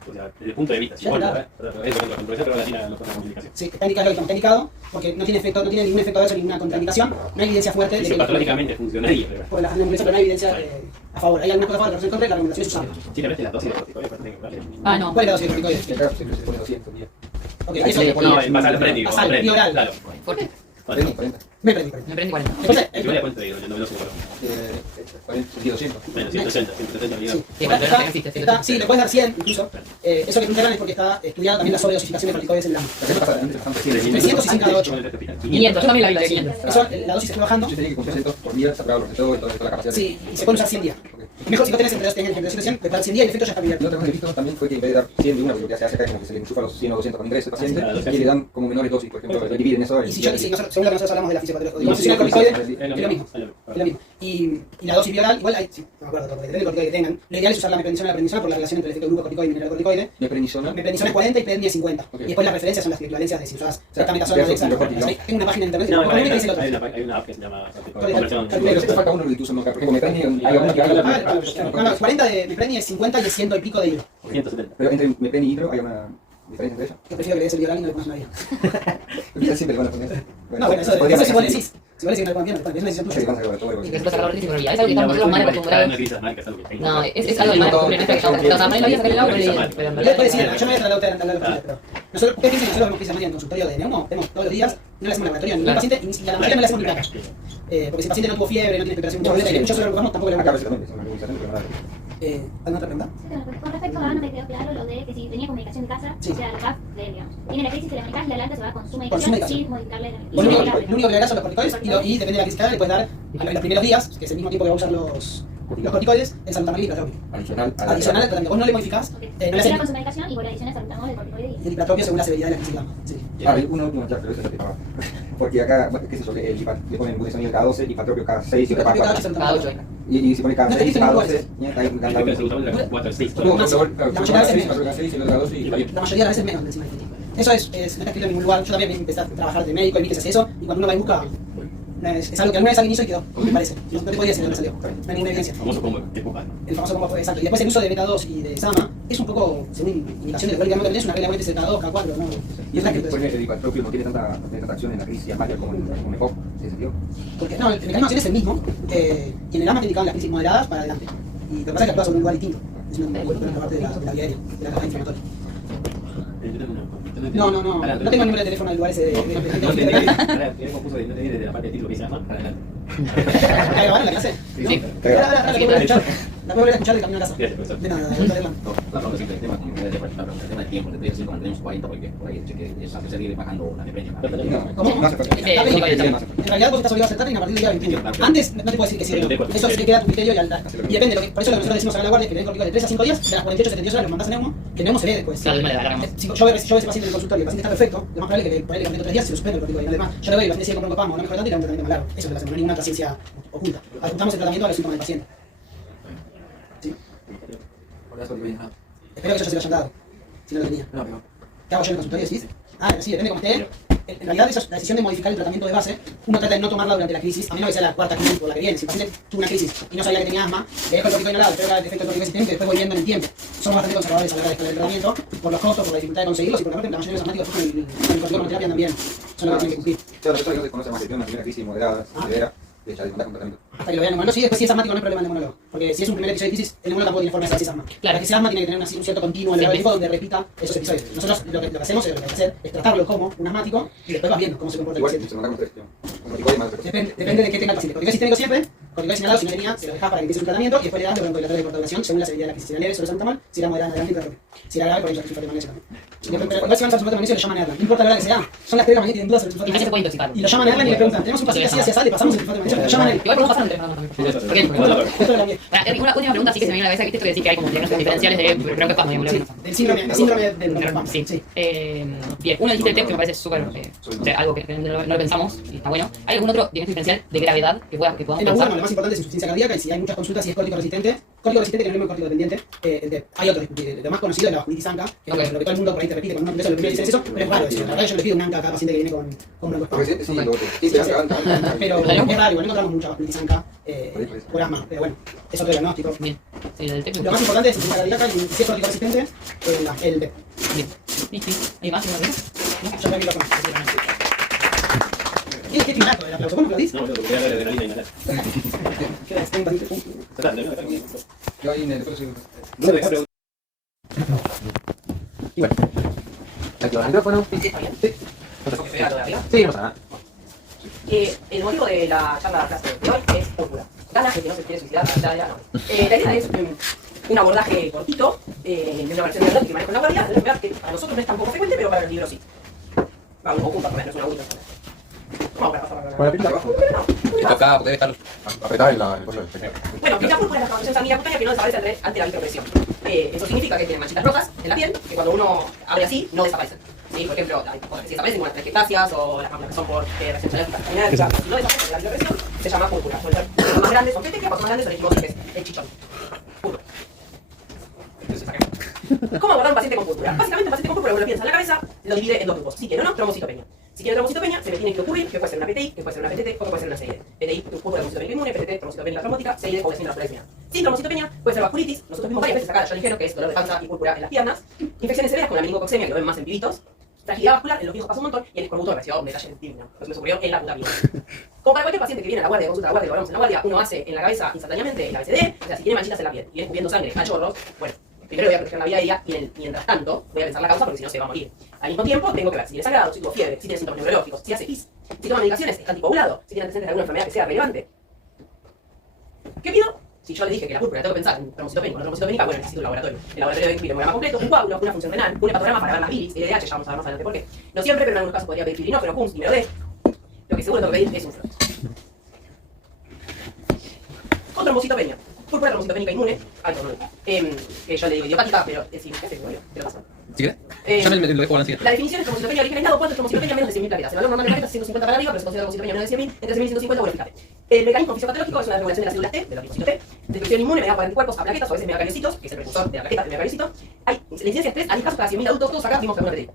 O sea, desde el punto de vista, si vos pero la tira los otros complicaciones. Sí, está indicado, está indicado, porque no tiene efecto, no tiene ningún efecto adverso, ninguna contraindicación, no hay evidencia fuerte de que patológicamente funcionaría. por la nebulización, pero no hay evidencia a favor. Hay algunas cosas a favor, pero en contra y la recomendación es usarlo. Sí, realmente la dosis de corticoides tiene que darle. No. ¿Cuál es la dosis de corticoides? Se pone 200, bien. Ok, Ahí eso se le pone basal prendí. basal, y oral. Claro. Fuerte. 40. Me prendí. Me prendí 40. Entonces, Yo le cuento de no me lo sé. 200. Bueno, 180, 170 millones. Sí, bueno, pero no existe. sí, le puedes dar 100 incluso. Eso que preguntaron es porque está estudiada también la sobredosificación de corticoides en el AMA. 300 y 100 cada 8. 500, yo también la vi de 500. Eso, la dosis está bajando. Yo tenía que cumplir 100 por día, se apagaba los de todo y toda la capacidad. Sí, y se puede usar 100 días. Mejor si vos tenés entre 100 de dar 100 días, el efecto ya está cubierto. Lo otro que he visto también fue que en vez de dar 100 de una, porque lo que se hace acá es como que se le enchufa los 100 o 200 con ingreso al paciente y le dan como menores dosis, por ejemplo, dividen eso. Y si yo, según lo que nosotros hablamos de la fisiopatología, el corticoide es lo mismo. Es lo mismo. Y la dosis bilateral, igual hay, sí, no me acuerdo, porque depende del corticoide que tengan. Lo ideal es usar la meprednisona y la prednisona por la relación entre el efecto grupo corticoide y mineralocorticoide. Meprednisona es 40 y prednisona es 50. Y después las referencias son las equivalencias de si usas metazona o dexametazona. Tengo una página de internet que dice lo otro. Hay una app que se llama Pero falta uno que tú usas, porque como Mepreni hay algunos que hagan. 40 de Mepreni es 50 y es 100 y pico de hidro. 170. Pero entre Mepreni y hidro hay una diferencia entre ellos. Yo prefiero que le des el Violani y no le pones una vida. Siempre le van a poner. No, bueno, eso si vos decís. Si vos decís que no le ponen bien, es una decisión tuya. Y que se puede sacar la fisicología. Es algo que estamos nosotros mal acostumbrados. No, es algo de mal costumbre nuestra que estamos acostumbrados. A Manuel lo había sacado el lado, pero en verdad. Puede decir, yo no voy a tratar pero nosotros, ustedes piensan que nosotros vemos en consultorio de neumo, vemos todos los días, no le hacemos laboratorio a ningún paciente y a la mayoría no le hacemos ni placas. Porque si el paciente no tuvo fiebre, no tiene preparación mucha boleta, yo solo lo buscamos, tampoco le Acá a buscamos. veces también es una revisación, pero no ¿Alguna otra pregunta? Con respecto a no me quedó claro lo de que si tenía comunicación de casa, Sí. o sea, el RAF de él, digamos. Tiene la crisis, te la aplicás y la alta se va con su Con su medicación medicación. sin modificarle la Lo único que le darás son los corticoides y depende de la crisis que haga, le puedes dar en los primeros días, que es el mismo tiempo que va a usar los corticoides, el salbutamol y el hipratropio. Adicional, pero vos no le modificás, no le Era haces con su medicación y vos le adicionas salbutamol, el corticoide y el hipratropio según la severidad de la crisis. Sí. Una última ya, pero eso ya te paga. Porque acá, qué sé yo, que le ponen glucosamina cada 12 y patropio cada 6 y otra cada 4. Cada 8. Y si pone cada No 6 te cada dicen 12, ya hay un Creo que el segundo de 4 al 6. La mayoría de veces y La mayoría de las veces menos encima. Eso no está escrito en ningún lugar. Yo también empecé a trabajar de médico y vi que se hace eso. Y cuando uno va y busca, es algo que alguna vez alguien hizo y quedó, me parece. No te podía decir dónde salió. No hay ninguna evidencia. El famoso combo de Pupa. El famoso combo, exacto. Y después el uso de beta 2 y de Sama es un poco, según indicación de lo que tenés, una regla de beta 2, K4, ¿no? Y está escrito Después el hipatropio no tiene tanta acción en la crisis diamática como en EPOC, ¿en ese sentido? Porque no, el mecanismo de acción es el mismo. Y en el AMA te indicaban las crisis moderadas para adelante. Y lo que pasa es que actúa sobre un lugar distinto. Es una parte de la vía aérea, de la caja inflamatoria. No tengo el número de teléfono del lugar ese No entendí, confuso no entendí desde la parte de título que dice más para adelante. ¿La grabaron la clase? Sí. La puedo volver a escuchar de camino a casa. Gracias, profesor. De nada, La pregunta siempre el tema, el tema del tiempo, tendría que ser como tenemos 40 porque por ahí es hace seguir bajando la depresión. ¿Cómo? No hace falta. En realidad vos estás obligado a aceptar y a partir del día 21. Antes no te puedo decir que sí. Eso sí que queda a tu criterio y depende. Por eso lo que nosotros decimos a la guardia es que le den corticoides de 3 a 5 días, de las 48 a 72 horas lo mandás a neumo, que el neumo se ve después. Claro, me la agarramos. Si yo veo ese paciente en el consultorio y el paciente está perfecto, lo más probable es que por ahí le cambié 3 días se lo suspende el corticoide y no le más. Yo le doy y el paciente sigue comprando copamo, no mejora tanto y le da un tratamiento más largo. Eso es lo que hacemos, no hay ninguna otra ciencia oculta. Ajustamos el tratamiento a los síntomas del paciente. ¿Sí? Espero que eso ya se lo hayan dado. Si no lo tenía. ¿Qué hago yo en el consultorio? ¿Decís? Sí, depende de cómo esté. En realidad, esa es la decisión de modificar el tratamiento de base. Uno trata de no tomarla durante la crisis, a menos que sea la cuarta crisis o la que viene. Si el paciente tuvo una crisis y no sabía que tenía asma, le dejo el corticoide inhalado, espero que haga el efecto del corticoide sistémico y después voy viendo en el tiempo. Somos bastante conservadores a la hora de escalar el tratamiento, por los costos, por la dificultad de conseguirlos y por la parte la mayoría de los asmáticos con el corticoide monoterapia andan bien. Son los que tienen que cumplir. Claro, eso yo desconozco más que tiene una primera crisis moderada, severa, y ya le mandás con tratamiento. Hasta que lo vean neumonólogo, sí, después si es asmático no es problema del neumonólogo. Porque si es un primer episodio de crisis, el neumonólogo tampoco tiene forma de saber si es asma. Claro. La crisis de asma tiene que tener un cierto continuo en el tiempo donde repita esos episodios. Nosotros lo que hacemos es tratarlo como un asmático y después vas viendo cómo se comporta el Igual, paciente. se manda con 3, un corticoide más de 3. Depende de qué tenga el paciente. Corticoide sistémico siempre, corticoide señalado si no tenía, se lo dejás para que empiece un tratamiento y después le das de broncodilatador de corta duración según la severidad de la crisis. Si era leve, solo salbutamol, si era moderada, adelante, hipratropio. Si era grave, por ejemplo, sulfato de magnesio también. Pero igual si van a sulfato de magnesio le llaman a Erlan. No importa la hora que sea, son las 3 de la mañana y tienen dudas sobre el sulfato de Y no se puede magnesio. intoxicar. Y lo llaman a Erlan y le preguntan, tenemos un paciente así, así, así, le pasamos el sulfato de magnesio, lo llaman a él. Igual podemos pasar entre nosotros también. Esto de la miel. Una última pregunta sí que se me viene a la cabeza, que esto que decís que hay como diagnósticos diferenciales de broncoespasmo, digamos. Del síndrome del broncoespasmo. Sí. Bien, uno dijiste el test que me parece súper, o sea, algo que no lo pensamos y está bueno. ¿Hay algún otro diagnóstico diferencial de gravedad que podamos En pensar? lo más importante es insuficiencia cardíaca y si hay muchas consultas y es cólico resistente que no es el mismo cólico dependiente. Hay otro, lo más conocido es la vasculitis ANCA, que es lo que todo el mundo por ahí te repite cuando uno empieza lo primero dice eso, pero es raro eso. La verdad yo le pido un ANCA a cada paciente que viene con broncoespasmo. Pero es raro, igual no encontramos mucha vasculitis ANCA por asma, pero bueno, es otro diagnóstico. Bien. Sí, del test. Lo más importante es insuficiencia cardíaca y si es cólico resistente, el B. Bien. Listo. ¿Hay más? Yo me miro con ¿Qué tinaco del aplauso? ¿Cómo lo dices? No, lo que quería hablar de adrenalina y nada. ¿Qué es? ¿Un paciente? Yo ahí después soy... No, deja preguntar. Y bueno, activar el micrófono. ¿Sí? ¿Está bien? Sí. Sí, no pasa nada. El motivo de la charla de clase de hoy es púrpura. Ganas de que no se quiere suicidar a la edad. La idea es un abordaje cortito de una versión de que maneja la guardia, de una enfermedad que a nosotros no es tan poco frecuente, pero para el libro sí. Va, un oculta, por lo menos, una única. ¿Cómo para pasar Con la pipita abajo. Toca, porque debe estar apretada en el coso del pequeño. Bueno, que la púrpura es la formación sanguínea cutánea que no desaparece ante la micropresión. Eso significa que tienen manchitas rojas en la piel, que cuando uno abre así, no desaparecen. ¿Sí? Por ejemplo, si desaparecen como las telangiectasias o las máculas que son por reacciones alérgicas terminales, si no desaparecen de la micropresión, se llama púrpura. Cuanto más grandes son petequias, cuanto más grandes son equimosis, que es el chichón. Púrpura. ¿Cómo abordar un paciente con púrpura? Básicamente, un paciente con púrpura, uno lo piensa en la cabeza, lo divide en dos grupos. Si tiene o no, trombocitopenia. Si tiene trombocitopenia, se le tiene que ocurrir que puede ser una PTI, que puede ser una PTT o que puede ser una CID. PTI, púrpura trombocitopenia inmune, PTT, trombocitopenia trombótica, CID, como síndrome de Sin trombocitopenia, puede ser vasculitis. Nosotros vimos varias veces acá, yo ligero, que es dolor de panza y púrpura en las piernas. Infecciones severas con la meningococcemia, que lo ven más en pibitos. Fragilidad vascular, en los viejos pasa un montón, y el escorbuto recibió un detalle divino. Lo que me ocurrió en la puta vida. Como para cualquier paciente que viene a la guardia, de consulta a la guardia, lo hablamos en la guardia, uno hace en la cabeza instantáneamente el ABCD, o sea, si tiene manchitas en la piel y viene escupiendo sangre a chorros, bueno, primero voy a proteger la vida de ella y mientras tanto voy a pensar la causa porque si no se va a morir. Al mismo tiempo tengo que ver si tiene sangrado, si tuvo fiebre, si tiene síntomas neurológicos, si hace pis, si toma medicaciones, está anticoagulado, si tiene antecedentes de alguna enfermedad que sea relevante. ¿Qué pido? Si yo le dije que la púrpura tengo que pensar en trombocitopenia, con trombocitopénica, bueno, necesito un laboratorio. El laboratorio debe incluir un hemograma completo, un coágulo, una función renal, un hepatograma para ver las bilis, LDH, ya vamos a ver más adelante por qué. No siempre, pero en algunos casos podría pedir fibrinogen, PUMS, número D. Lo que seguro tengo que pedir es un flot. Con trombocitopenia. Púrpura trombocitopénica inmune, alto no. Que yo le digo idiopática, pero sí, ¿qué hace? ¿Qué lo pasa? ¿Sí querés? Yo me lo dejo balanceo. La definición es trombocitopenia de origen aislado cuando es trombocitopenia menos de 100.000 plaquetas. El valor normal de plaquetas es 150 para arriba, pero se considera trombocitopenia menos de 100.000, entre 100.000 y 150, bueno, fíjate. El mecanismo fisiopatológico es una desregulación de las células T, de la linfocito T, destrucción inmune mediada por anticuerpos a plaquetas o a veces megacariocitos, que es el precursor de la plaqueta, el megacariocito. Hay la incidencia es 3, hay casos cada 100.000 adultos, todos acá vimos alguna PTI.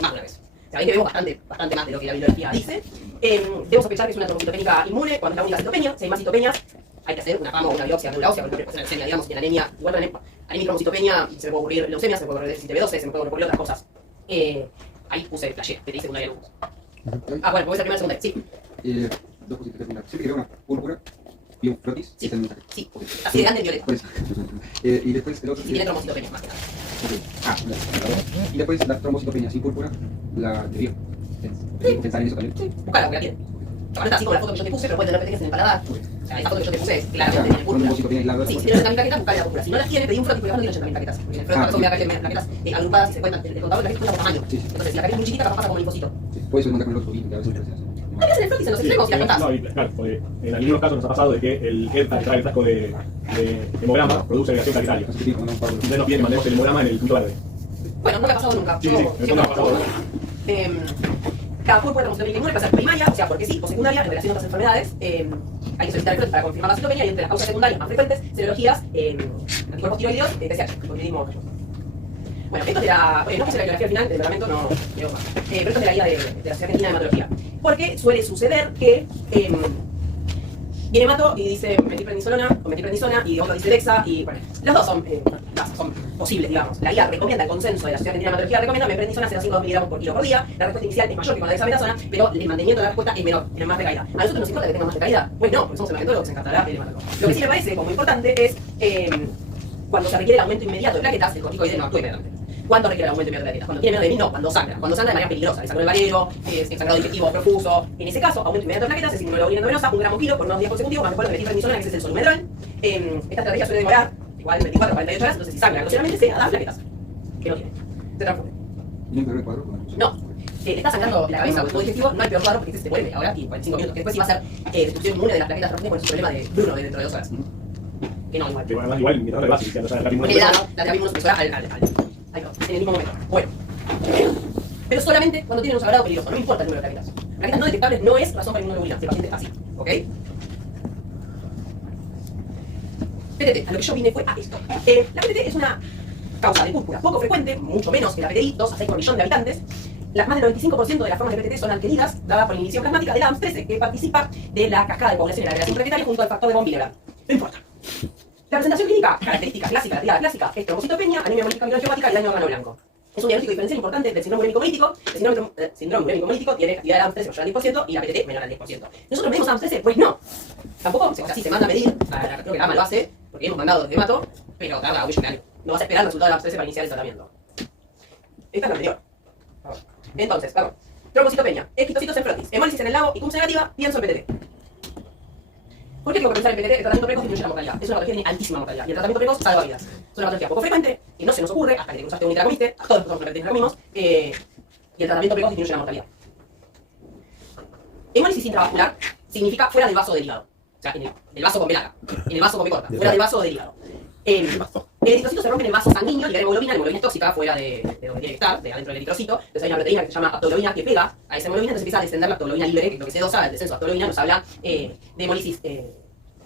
Más de una vez. O sea, ven que vemos bastante más de lo que la biología dice. Debemos sospechar que es una trombocitopénica inmune cuando es la única citopenia. Si hay más citopenias, hay que hacer una PAMO o una biopsia, una ósea, por ejemplo, en leucemia, digamos, y en anemia, igual para anemia trombocitopenia, se me puede ocurrir leucemia, se me puede ocurrir déficit B12, se me puede ocurrir otras cosas. Ahí puse flashé, PTI secundaria lupus. Bueno, puede ser primera segunda, sí. Dos cositas que siempre que veo una púrpura y un frotis, sí. está en un saque. Sí, así de grande el violeta. Pues, y después el otro. Si tiene trombocitopenia, más que nada. Y después la trombocitopenia sin púrpura, la teoría. Pensar en eso también. Sí, buscala, porque la tiene. No está así como la foto que yo te puse, pero puede tener pequeñas en el paladar. O sea, esa foto que yo te puse es claramente tiene púrpura. Sí, si tiene 80.000 plaquetas, buscale la púrpura. Si no las tiene, pedí un frotis porque no tiene 80.000 plaquetas. Porque en el frotis son plaquetas agrupadas y se cuentan. El contador de plaquetas cuenta por tamaño. Entonces, si la plaqueta es muy chiquita, capaz pasa como linfocito. Puede ser con el otro que a veces se hace. ¿Qué hacen el frotis en los extremos y las contás? No, claro, porque en algunos casos nos ha pasado de que el EDTA que trae el frasco de hemograma produce agregación plaquetaria. Entonces nos piden que mandemos el hemograma en el punto verde. Bueno, no me ha pasado nunca. Sí, siempre me ha pasado. Cada púrpura trombocitopénica inmune puede ser primaria, o sea, porque sí, o secundaria, en relación a otras enfermedades. Hay que solicitar el frotis para confirmar la citopenia y entre las causas secundarias más frecuentes, serologías, anticuerpos tiroideos, TSH, hipotiroidismo. Bueno, esto es de la... no puse la bibliografía al final del reglamento, no leo más. Pero esto es de la guía de la Sociedad Argentina de Hematología. Porque suele suceder que viene Mato y dice metilprednisolona o metilprednisona y otro dice Dexa y bueno, los dos son posibles, digamos. La guía recomienda, el consenso de la Sociedad Argentina de Hematología recomienda metilprednisona 0,5 miligramos por kilo por día. La respuesta inicial es mayor que con la dexametasona, pero el mantenimiento de la respuesta es menor, tiene más recaída. ¿A nosotros nos importa que tenga más recaída? Pues no, porque somos hematólogos, se encantará el hematólogo. Lo que sí me parece como importante es cuando se requiere el aumento inmediato de plaquetas, el corticoide no actúa inmediatamente. ¿Cuándo requiere el aumento inmediato de plaquetas? Cuando tiene menos de 1000, no, cuando sangra. Cuando sangra de manera peligrosa, el sangrado del valero, sangrado digestivo profuso. En ese caso, aumento inmediato de plaquetas, es inmunoglobulina endovenosa, 1 gramo kilo por unos días consecutivos, más después de metilprednisolona, que ese es el solumedrol. Esta estrategia suele demorar igual 24 o 48 horas, entonces si sangra ocasionalmente se da plaquetas. Que no tiene. Se transfunde. ¿Tiene que ver el cuadro? No. Te está sangrando la cabeza o el tubo digestivo, no hay peor cuadro porque se te vuelve ahora y 45 minutos. Que después sí va a ser destrucción inmune de las plaquetas transfundidas por ese problema de Bruno de dentro de 2 horas. Que no, igual. Que además igual, mientras vas iniciando ya la terapia la terapia inmunosupresora en el mismo momento. Bueno. Pero solamente cuando tienen un sangrado peligroso, no importa el número de plaquetas. Plaquetas no detectables no es razón para inmunoglobulina, si el paciente es así, ¿ok? PTT, a lo que yo vine fue a esto. La PTT es una causa de púrpura poco frecuente, mucho menos que la PTI, 2 a 6 por millón de habitantes. Más del 95% de las formas de PTT son adquiridas, dadas por la inhibición plasmática de la AMS13, que participa de la cascada de coagulación y la agregación plaquetaria junto al factor de von Willebrand. No importa. La presentación clínica, característica clásica, la tirada clásica, es trombocitopenia, anemia hemolítica amiloangiopática y daño órgano blanco. Es un diagnóstico diferencial importante del síndrome urémico hemolítico. El síndrome urémico hemolítico tiene actividad de la AMS13 mayor al 10% y la PTT menor al 10%. ¿Nosotros medimos AMS13? Pues no. Tampoco, o sea, sí se manda a medir, creo que la AMA lo hace, porque hemos mandado desde Mato, pero tarda un millón de años. No vas a esperar el resultado de la AMS13 para iniciar el tratamiento. Esta es la anterior. Entonces, perdón. Trombocitopenia, esquistocitos en frotis, hemólisis en el lago y CUMS negativa, pienso en PTT. ¿Por qué tengo que pensar en PTT? El tratamiento precoz disminuye la mortalidad. Es una patología que tiene altísima mortalidad. Y el tratamiento precoz salva vidas. Es una patología poco frecuente, que no se nos ocurre hasta que te cruzaste un y te la comiste. A todos nosotros nos la comimos. Y el tratamiento precoz disminuye la mortalidad. Hemólisis intravascular significa fuera del vaso del hígado. O sea, en el vaso con B larga, en el vaso con B corta, fuera del vaso del hígado. El eritrocito se rompe en el vaso sanguíneo, libera hemoglobina, la hemoglobina es tóxica fuera de donde tiene que estar, de adentro del eritrocito. Entonces hay una proteína que se llama aptoglobina que pega a esa hemoglobina, entonces empieza a descender la aptoglobina libre, que es lo que se dosa, el descenso de aptoglobina nos habla de hemólisis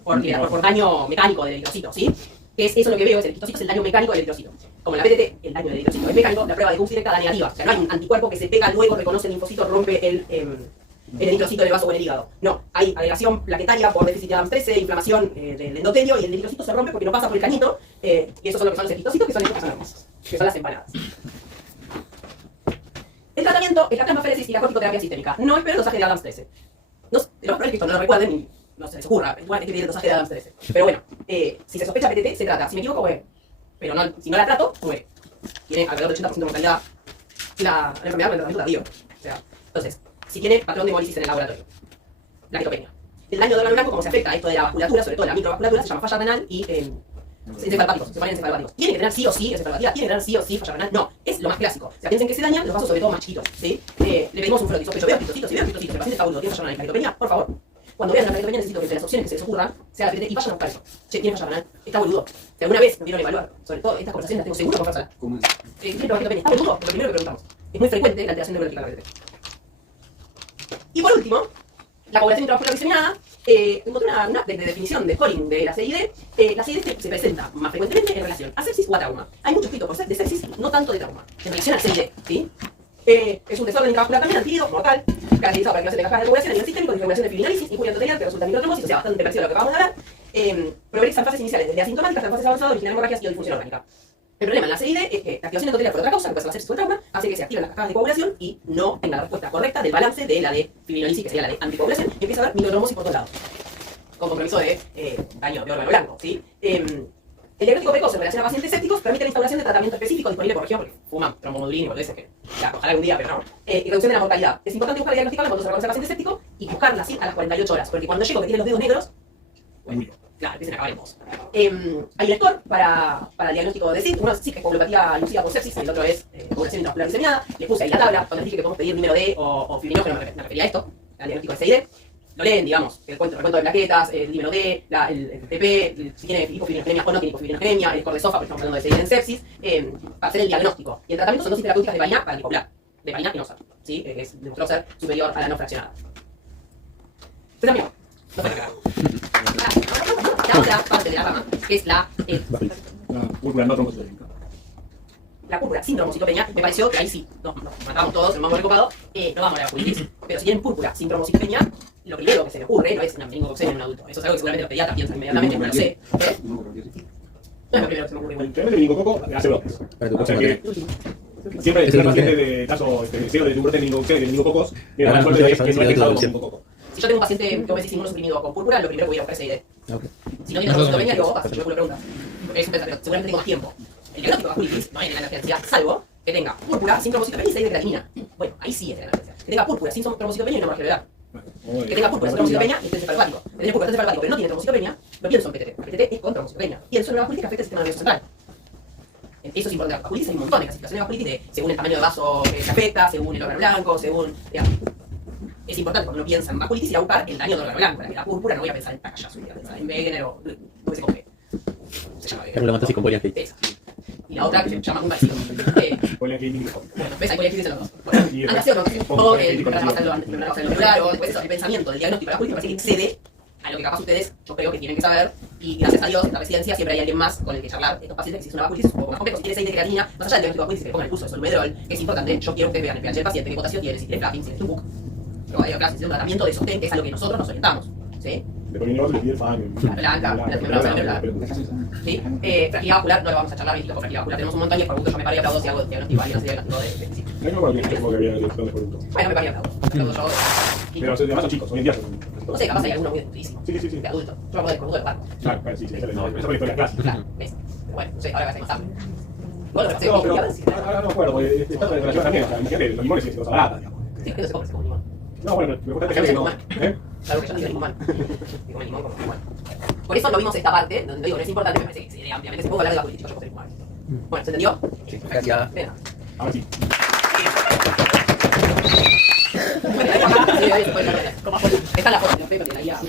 por daño mecánico del eritrocito, ¿sí? Que es eso lo que veo, es el eritrocito, es el daño mecánico del eritrocito. Como en la PTT, el daño del eritrocito es mecánico, la prueba de Gauss directa da negativa. O sea, no hay un anticuerpo que se pega luego, reconoce el linfocito, rompe el eritrocito del vaso con el hígado. No, hay agregación plaquetaria por déficit de Adams 13, inflamación del endotelio y el eritrocito se rompe porque no pasa por el cañito. Y esos son lo que son los eritrocitos, que son estos que son hermosos, que son las empanadas. El tratamiento es la plasmaféresis y la corticoterapia sistémica. No espero el dosaje de Adams 13. No, lo más probable es que esto no lo recuerden y no se les ocurra. Igual hay que pedir el dosaje de Adams 13. Pero bueno, si se sospecha PTT, se trata. Si me equivoco, muere. Pero no, si no la trato, muere. Tiene alrededor del 80% de mortalidad la enfermedad con el tratamiento tardío. O sea, entonces, si tiene patrón de hemólisis en el laboratorio, plaquetopenia. El daño de órgano blanco, como se afecta a esto de la vasculatura, sobre todo de la microvasculatura, se llama falla renal y encefalopáticos, se ponen encefalopáticos. ¿Tiene que tener sí o sí encefalopatía? ¿Tiene que tener sí o sí falla renal? No, es lo más clásico. O sea, piensen que se dañan los vasos, sobre todo más chiquitos, ¿sí? Le pedimos un frotis, sospecho, veo quitocitos, si veo quitocitos, el paciente está agudo, tiene falla renal y plaquetopenia, por favor. Cuando vean la plaquetopenia necesito que entre las opciones que se les ocurran sea la PTT y vayan a buscar eso. Che, tiene falla renal, está boludo. Si alguna vez me vieron evaluar, sobre todo estas conversaciones las tengo seguro con personas. ¿Tiene plaquetopenia? ¿Está boludo? Lo primero que preguntamos. Es muy frecuente la alteración neurológica de la PTT. Y por último, la población intravascular diseminada, encontré una definición de scoring de la CID. La CID se presenta más frecuentemente en relación a sepsis o a trauma. Hay mucho escrito de sepsis, no tanto de trauma, en relación al CID, ¿sí? Es un desorden intravascular también, antídoto, mortal, caracterizado por activación de cajas de regulación a nivel sistémico, discriminación de fibrinolysis, injuria endotelial que resulta en microtrombosis, o sea, bastante parecido a lo que acabamos de hablar. Progresa en fases iniciales, desde asintomáticas hasta fases avanzadas, original hemorragias y disfunción orgánica. El problema en la CID es que la activación endotelial por otra causa, que puede ser la sepsis o el trauma, hace que se activen las cascadas de coagulación y no tenga la respuesta correcta del balance de la de fibrinolisis, que sería la de anticoagulación, y empieza a haber microtrombosis por todos lados, con compromiso de daño de órgano blanco, ¿sí? El diagnóstico precoz en relación a pacientes sépticos permite la instauración de tratamiento específico disponible por región, porque fuman trombomodulina y boludeces que ojalá algún día, pero no. Y reducción de la mortalidad. Es importante buscar el diagnóstico cuando se reconoce al paciente séptico y buscarla así a las 48 horas, porque cuando llego que tiene los dedos negros, bueno, claro, empiezan a acabar en vos. Hay un score para el diagnóstico de SID. Uno es coagulopatía lucida por sepsis, el otro es coagulación intravascular diseminada. Les puse ahí la tabla, cuando les dije que podemos pedir número D o fibrinógeno, me refería a esto, al diagnóstico de CID. Lo leen, digamos, el recuento de plaquetas, el número D, el TP, si tiene hipofibrinogenia o no tiene hipofibrinogenia, el score de SOFA, porque estamos hablando de CID en sepsis, para hacer el diagnóstico. Y el tratamiento son dosis terapéuticas de vaina para anticoagular, de vaina y no SAR, ¿sí? Que demostró ser superior a la no fraccionada. Entonces, amigo, no puede cagar. La otra parte de la rama, que es la púrpura no trombocitopénica. La púrpura sin trombocitopenia, me pareció que ahí sí, nos matamos todos, el mambo recopado, no vamos a la vasculitis. Pero si tienen púrpura sin trombocitopenia, lo primero que se le ocurre no es una meningococcemia en un adulto. Eso es algo que seguramente los pediatras piensan inmediatamente, no lo sé. No es lo primero que se me ocurre igual. El tema del meningococo hace brotes. O sea que siempre el paciente de caso ciego de un brote de meningococos, mira, la suerte es que no hay pensado con meningococo. Si yo tengo un paciente que me dice inmunosuprimido con púrpura, lo primero que voy a buscar es CID. Si no tiene trombocitopenia, digo, pasa, yo me pregunta. Porque es un pensamiento, seguramente tengo más tiempo. El diagnóstico de vasculitis no hay en la emergencia, salvo que tenga púrpura sin trombocitopenia y 6 de creatinina. Bueno, ahí sí es en la emergencia. Que tenga púrpura sin trombocitopenia y una hemorragia que tenga púrpura sin trombocitopenia y esté encefalopático. Que tenga púrpura encefalopático pero no tiene trombocitopenia, no pienso en PTT. PTT es con trombocitopenia. Pienso en una vasculitis que afecta el sistema nervioso central. Eso es importante. La vasculitis hay un montón de clasificaciones de vasculitis según el tamaño de vaso que se afecta, según el órgano blanco, según... Es importante cuando uno piensa en vasculitis ir a buscar el daño del órgano blanco. La púrpura no voy a pensar en Takayasu, voy a pensar en Wegener o no sé cómo se llama. Problemática con poliangitis. Y la otra que se llama un parecido. Poliangitis. Bueno, ves, hay poliangitis en los dos. Bueno, antes o el neural, o después eso, el pensamiento del diagnóstico de la vasculitis me parece que excede a lo que capaz ustedes, yo creo que tienen que saber, y gracias a Dios, en la residencia siempre hay alguien más con el que charlar estos pacientes, que si es una vasculitis un poco más complejo, si tiene 6 de creatinina, más allá del diagnóstico de vasculitis, que le pongan el curso de solmedrol, que es importante, yo quiero que vean el pH del paciente, qué potasio tiene, si tiene flapping, si tiene Stubuk, pero hay clases de un tratamiento de sostén, que es a lo que nosotros nos orientamos, ¿sí? De polineros le pide el fan. La blanca, ¿sí? Fragilidad vascular, no lo vamos a charlar, con fragilidad vascular tenemos un montón y por gusto yo me paro y aplaudo si hago diagnóstico, alguien hace diagnóstico de específico. No me acuerdo que había de producto. Bueno, me paro y aplaudo yo. Pero además son chicos, hoy en día son... No sé, capaz hay alguno muy adultísimo. Sí. De adulto. Yo me acuerdo de verdad. Claro, sí, esa es la historia clásica. Claro, ves. Pero bueno, no sé, ahora va a ser más amplio. Bueno, no, pero ahora no me acuerdo, porque está en relación también, o sea, imagínate, los limones y los baratas, digamos. Sí, que no se come como limón. No, bueno, me gusta que no. Claro que yo no digo limón. Digo limón como limón. Por eso no vimos esta parte, donde digo, no es importante, me parece que sería ampliamente, se puede hablar de la política, yo puedo ser limón. Bueno, ¿se entendió? Sí, gracias. De nada. Ahora sí. Bueno, ahí se puede ver. Está la foto de los papers de la guía.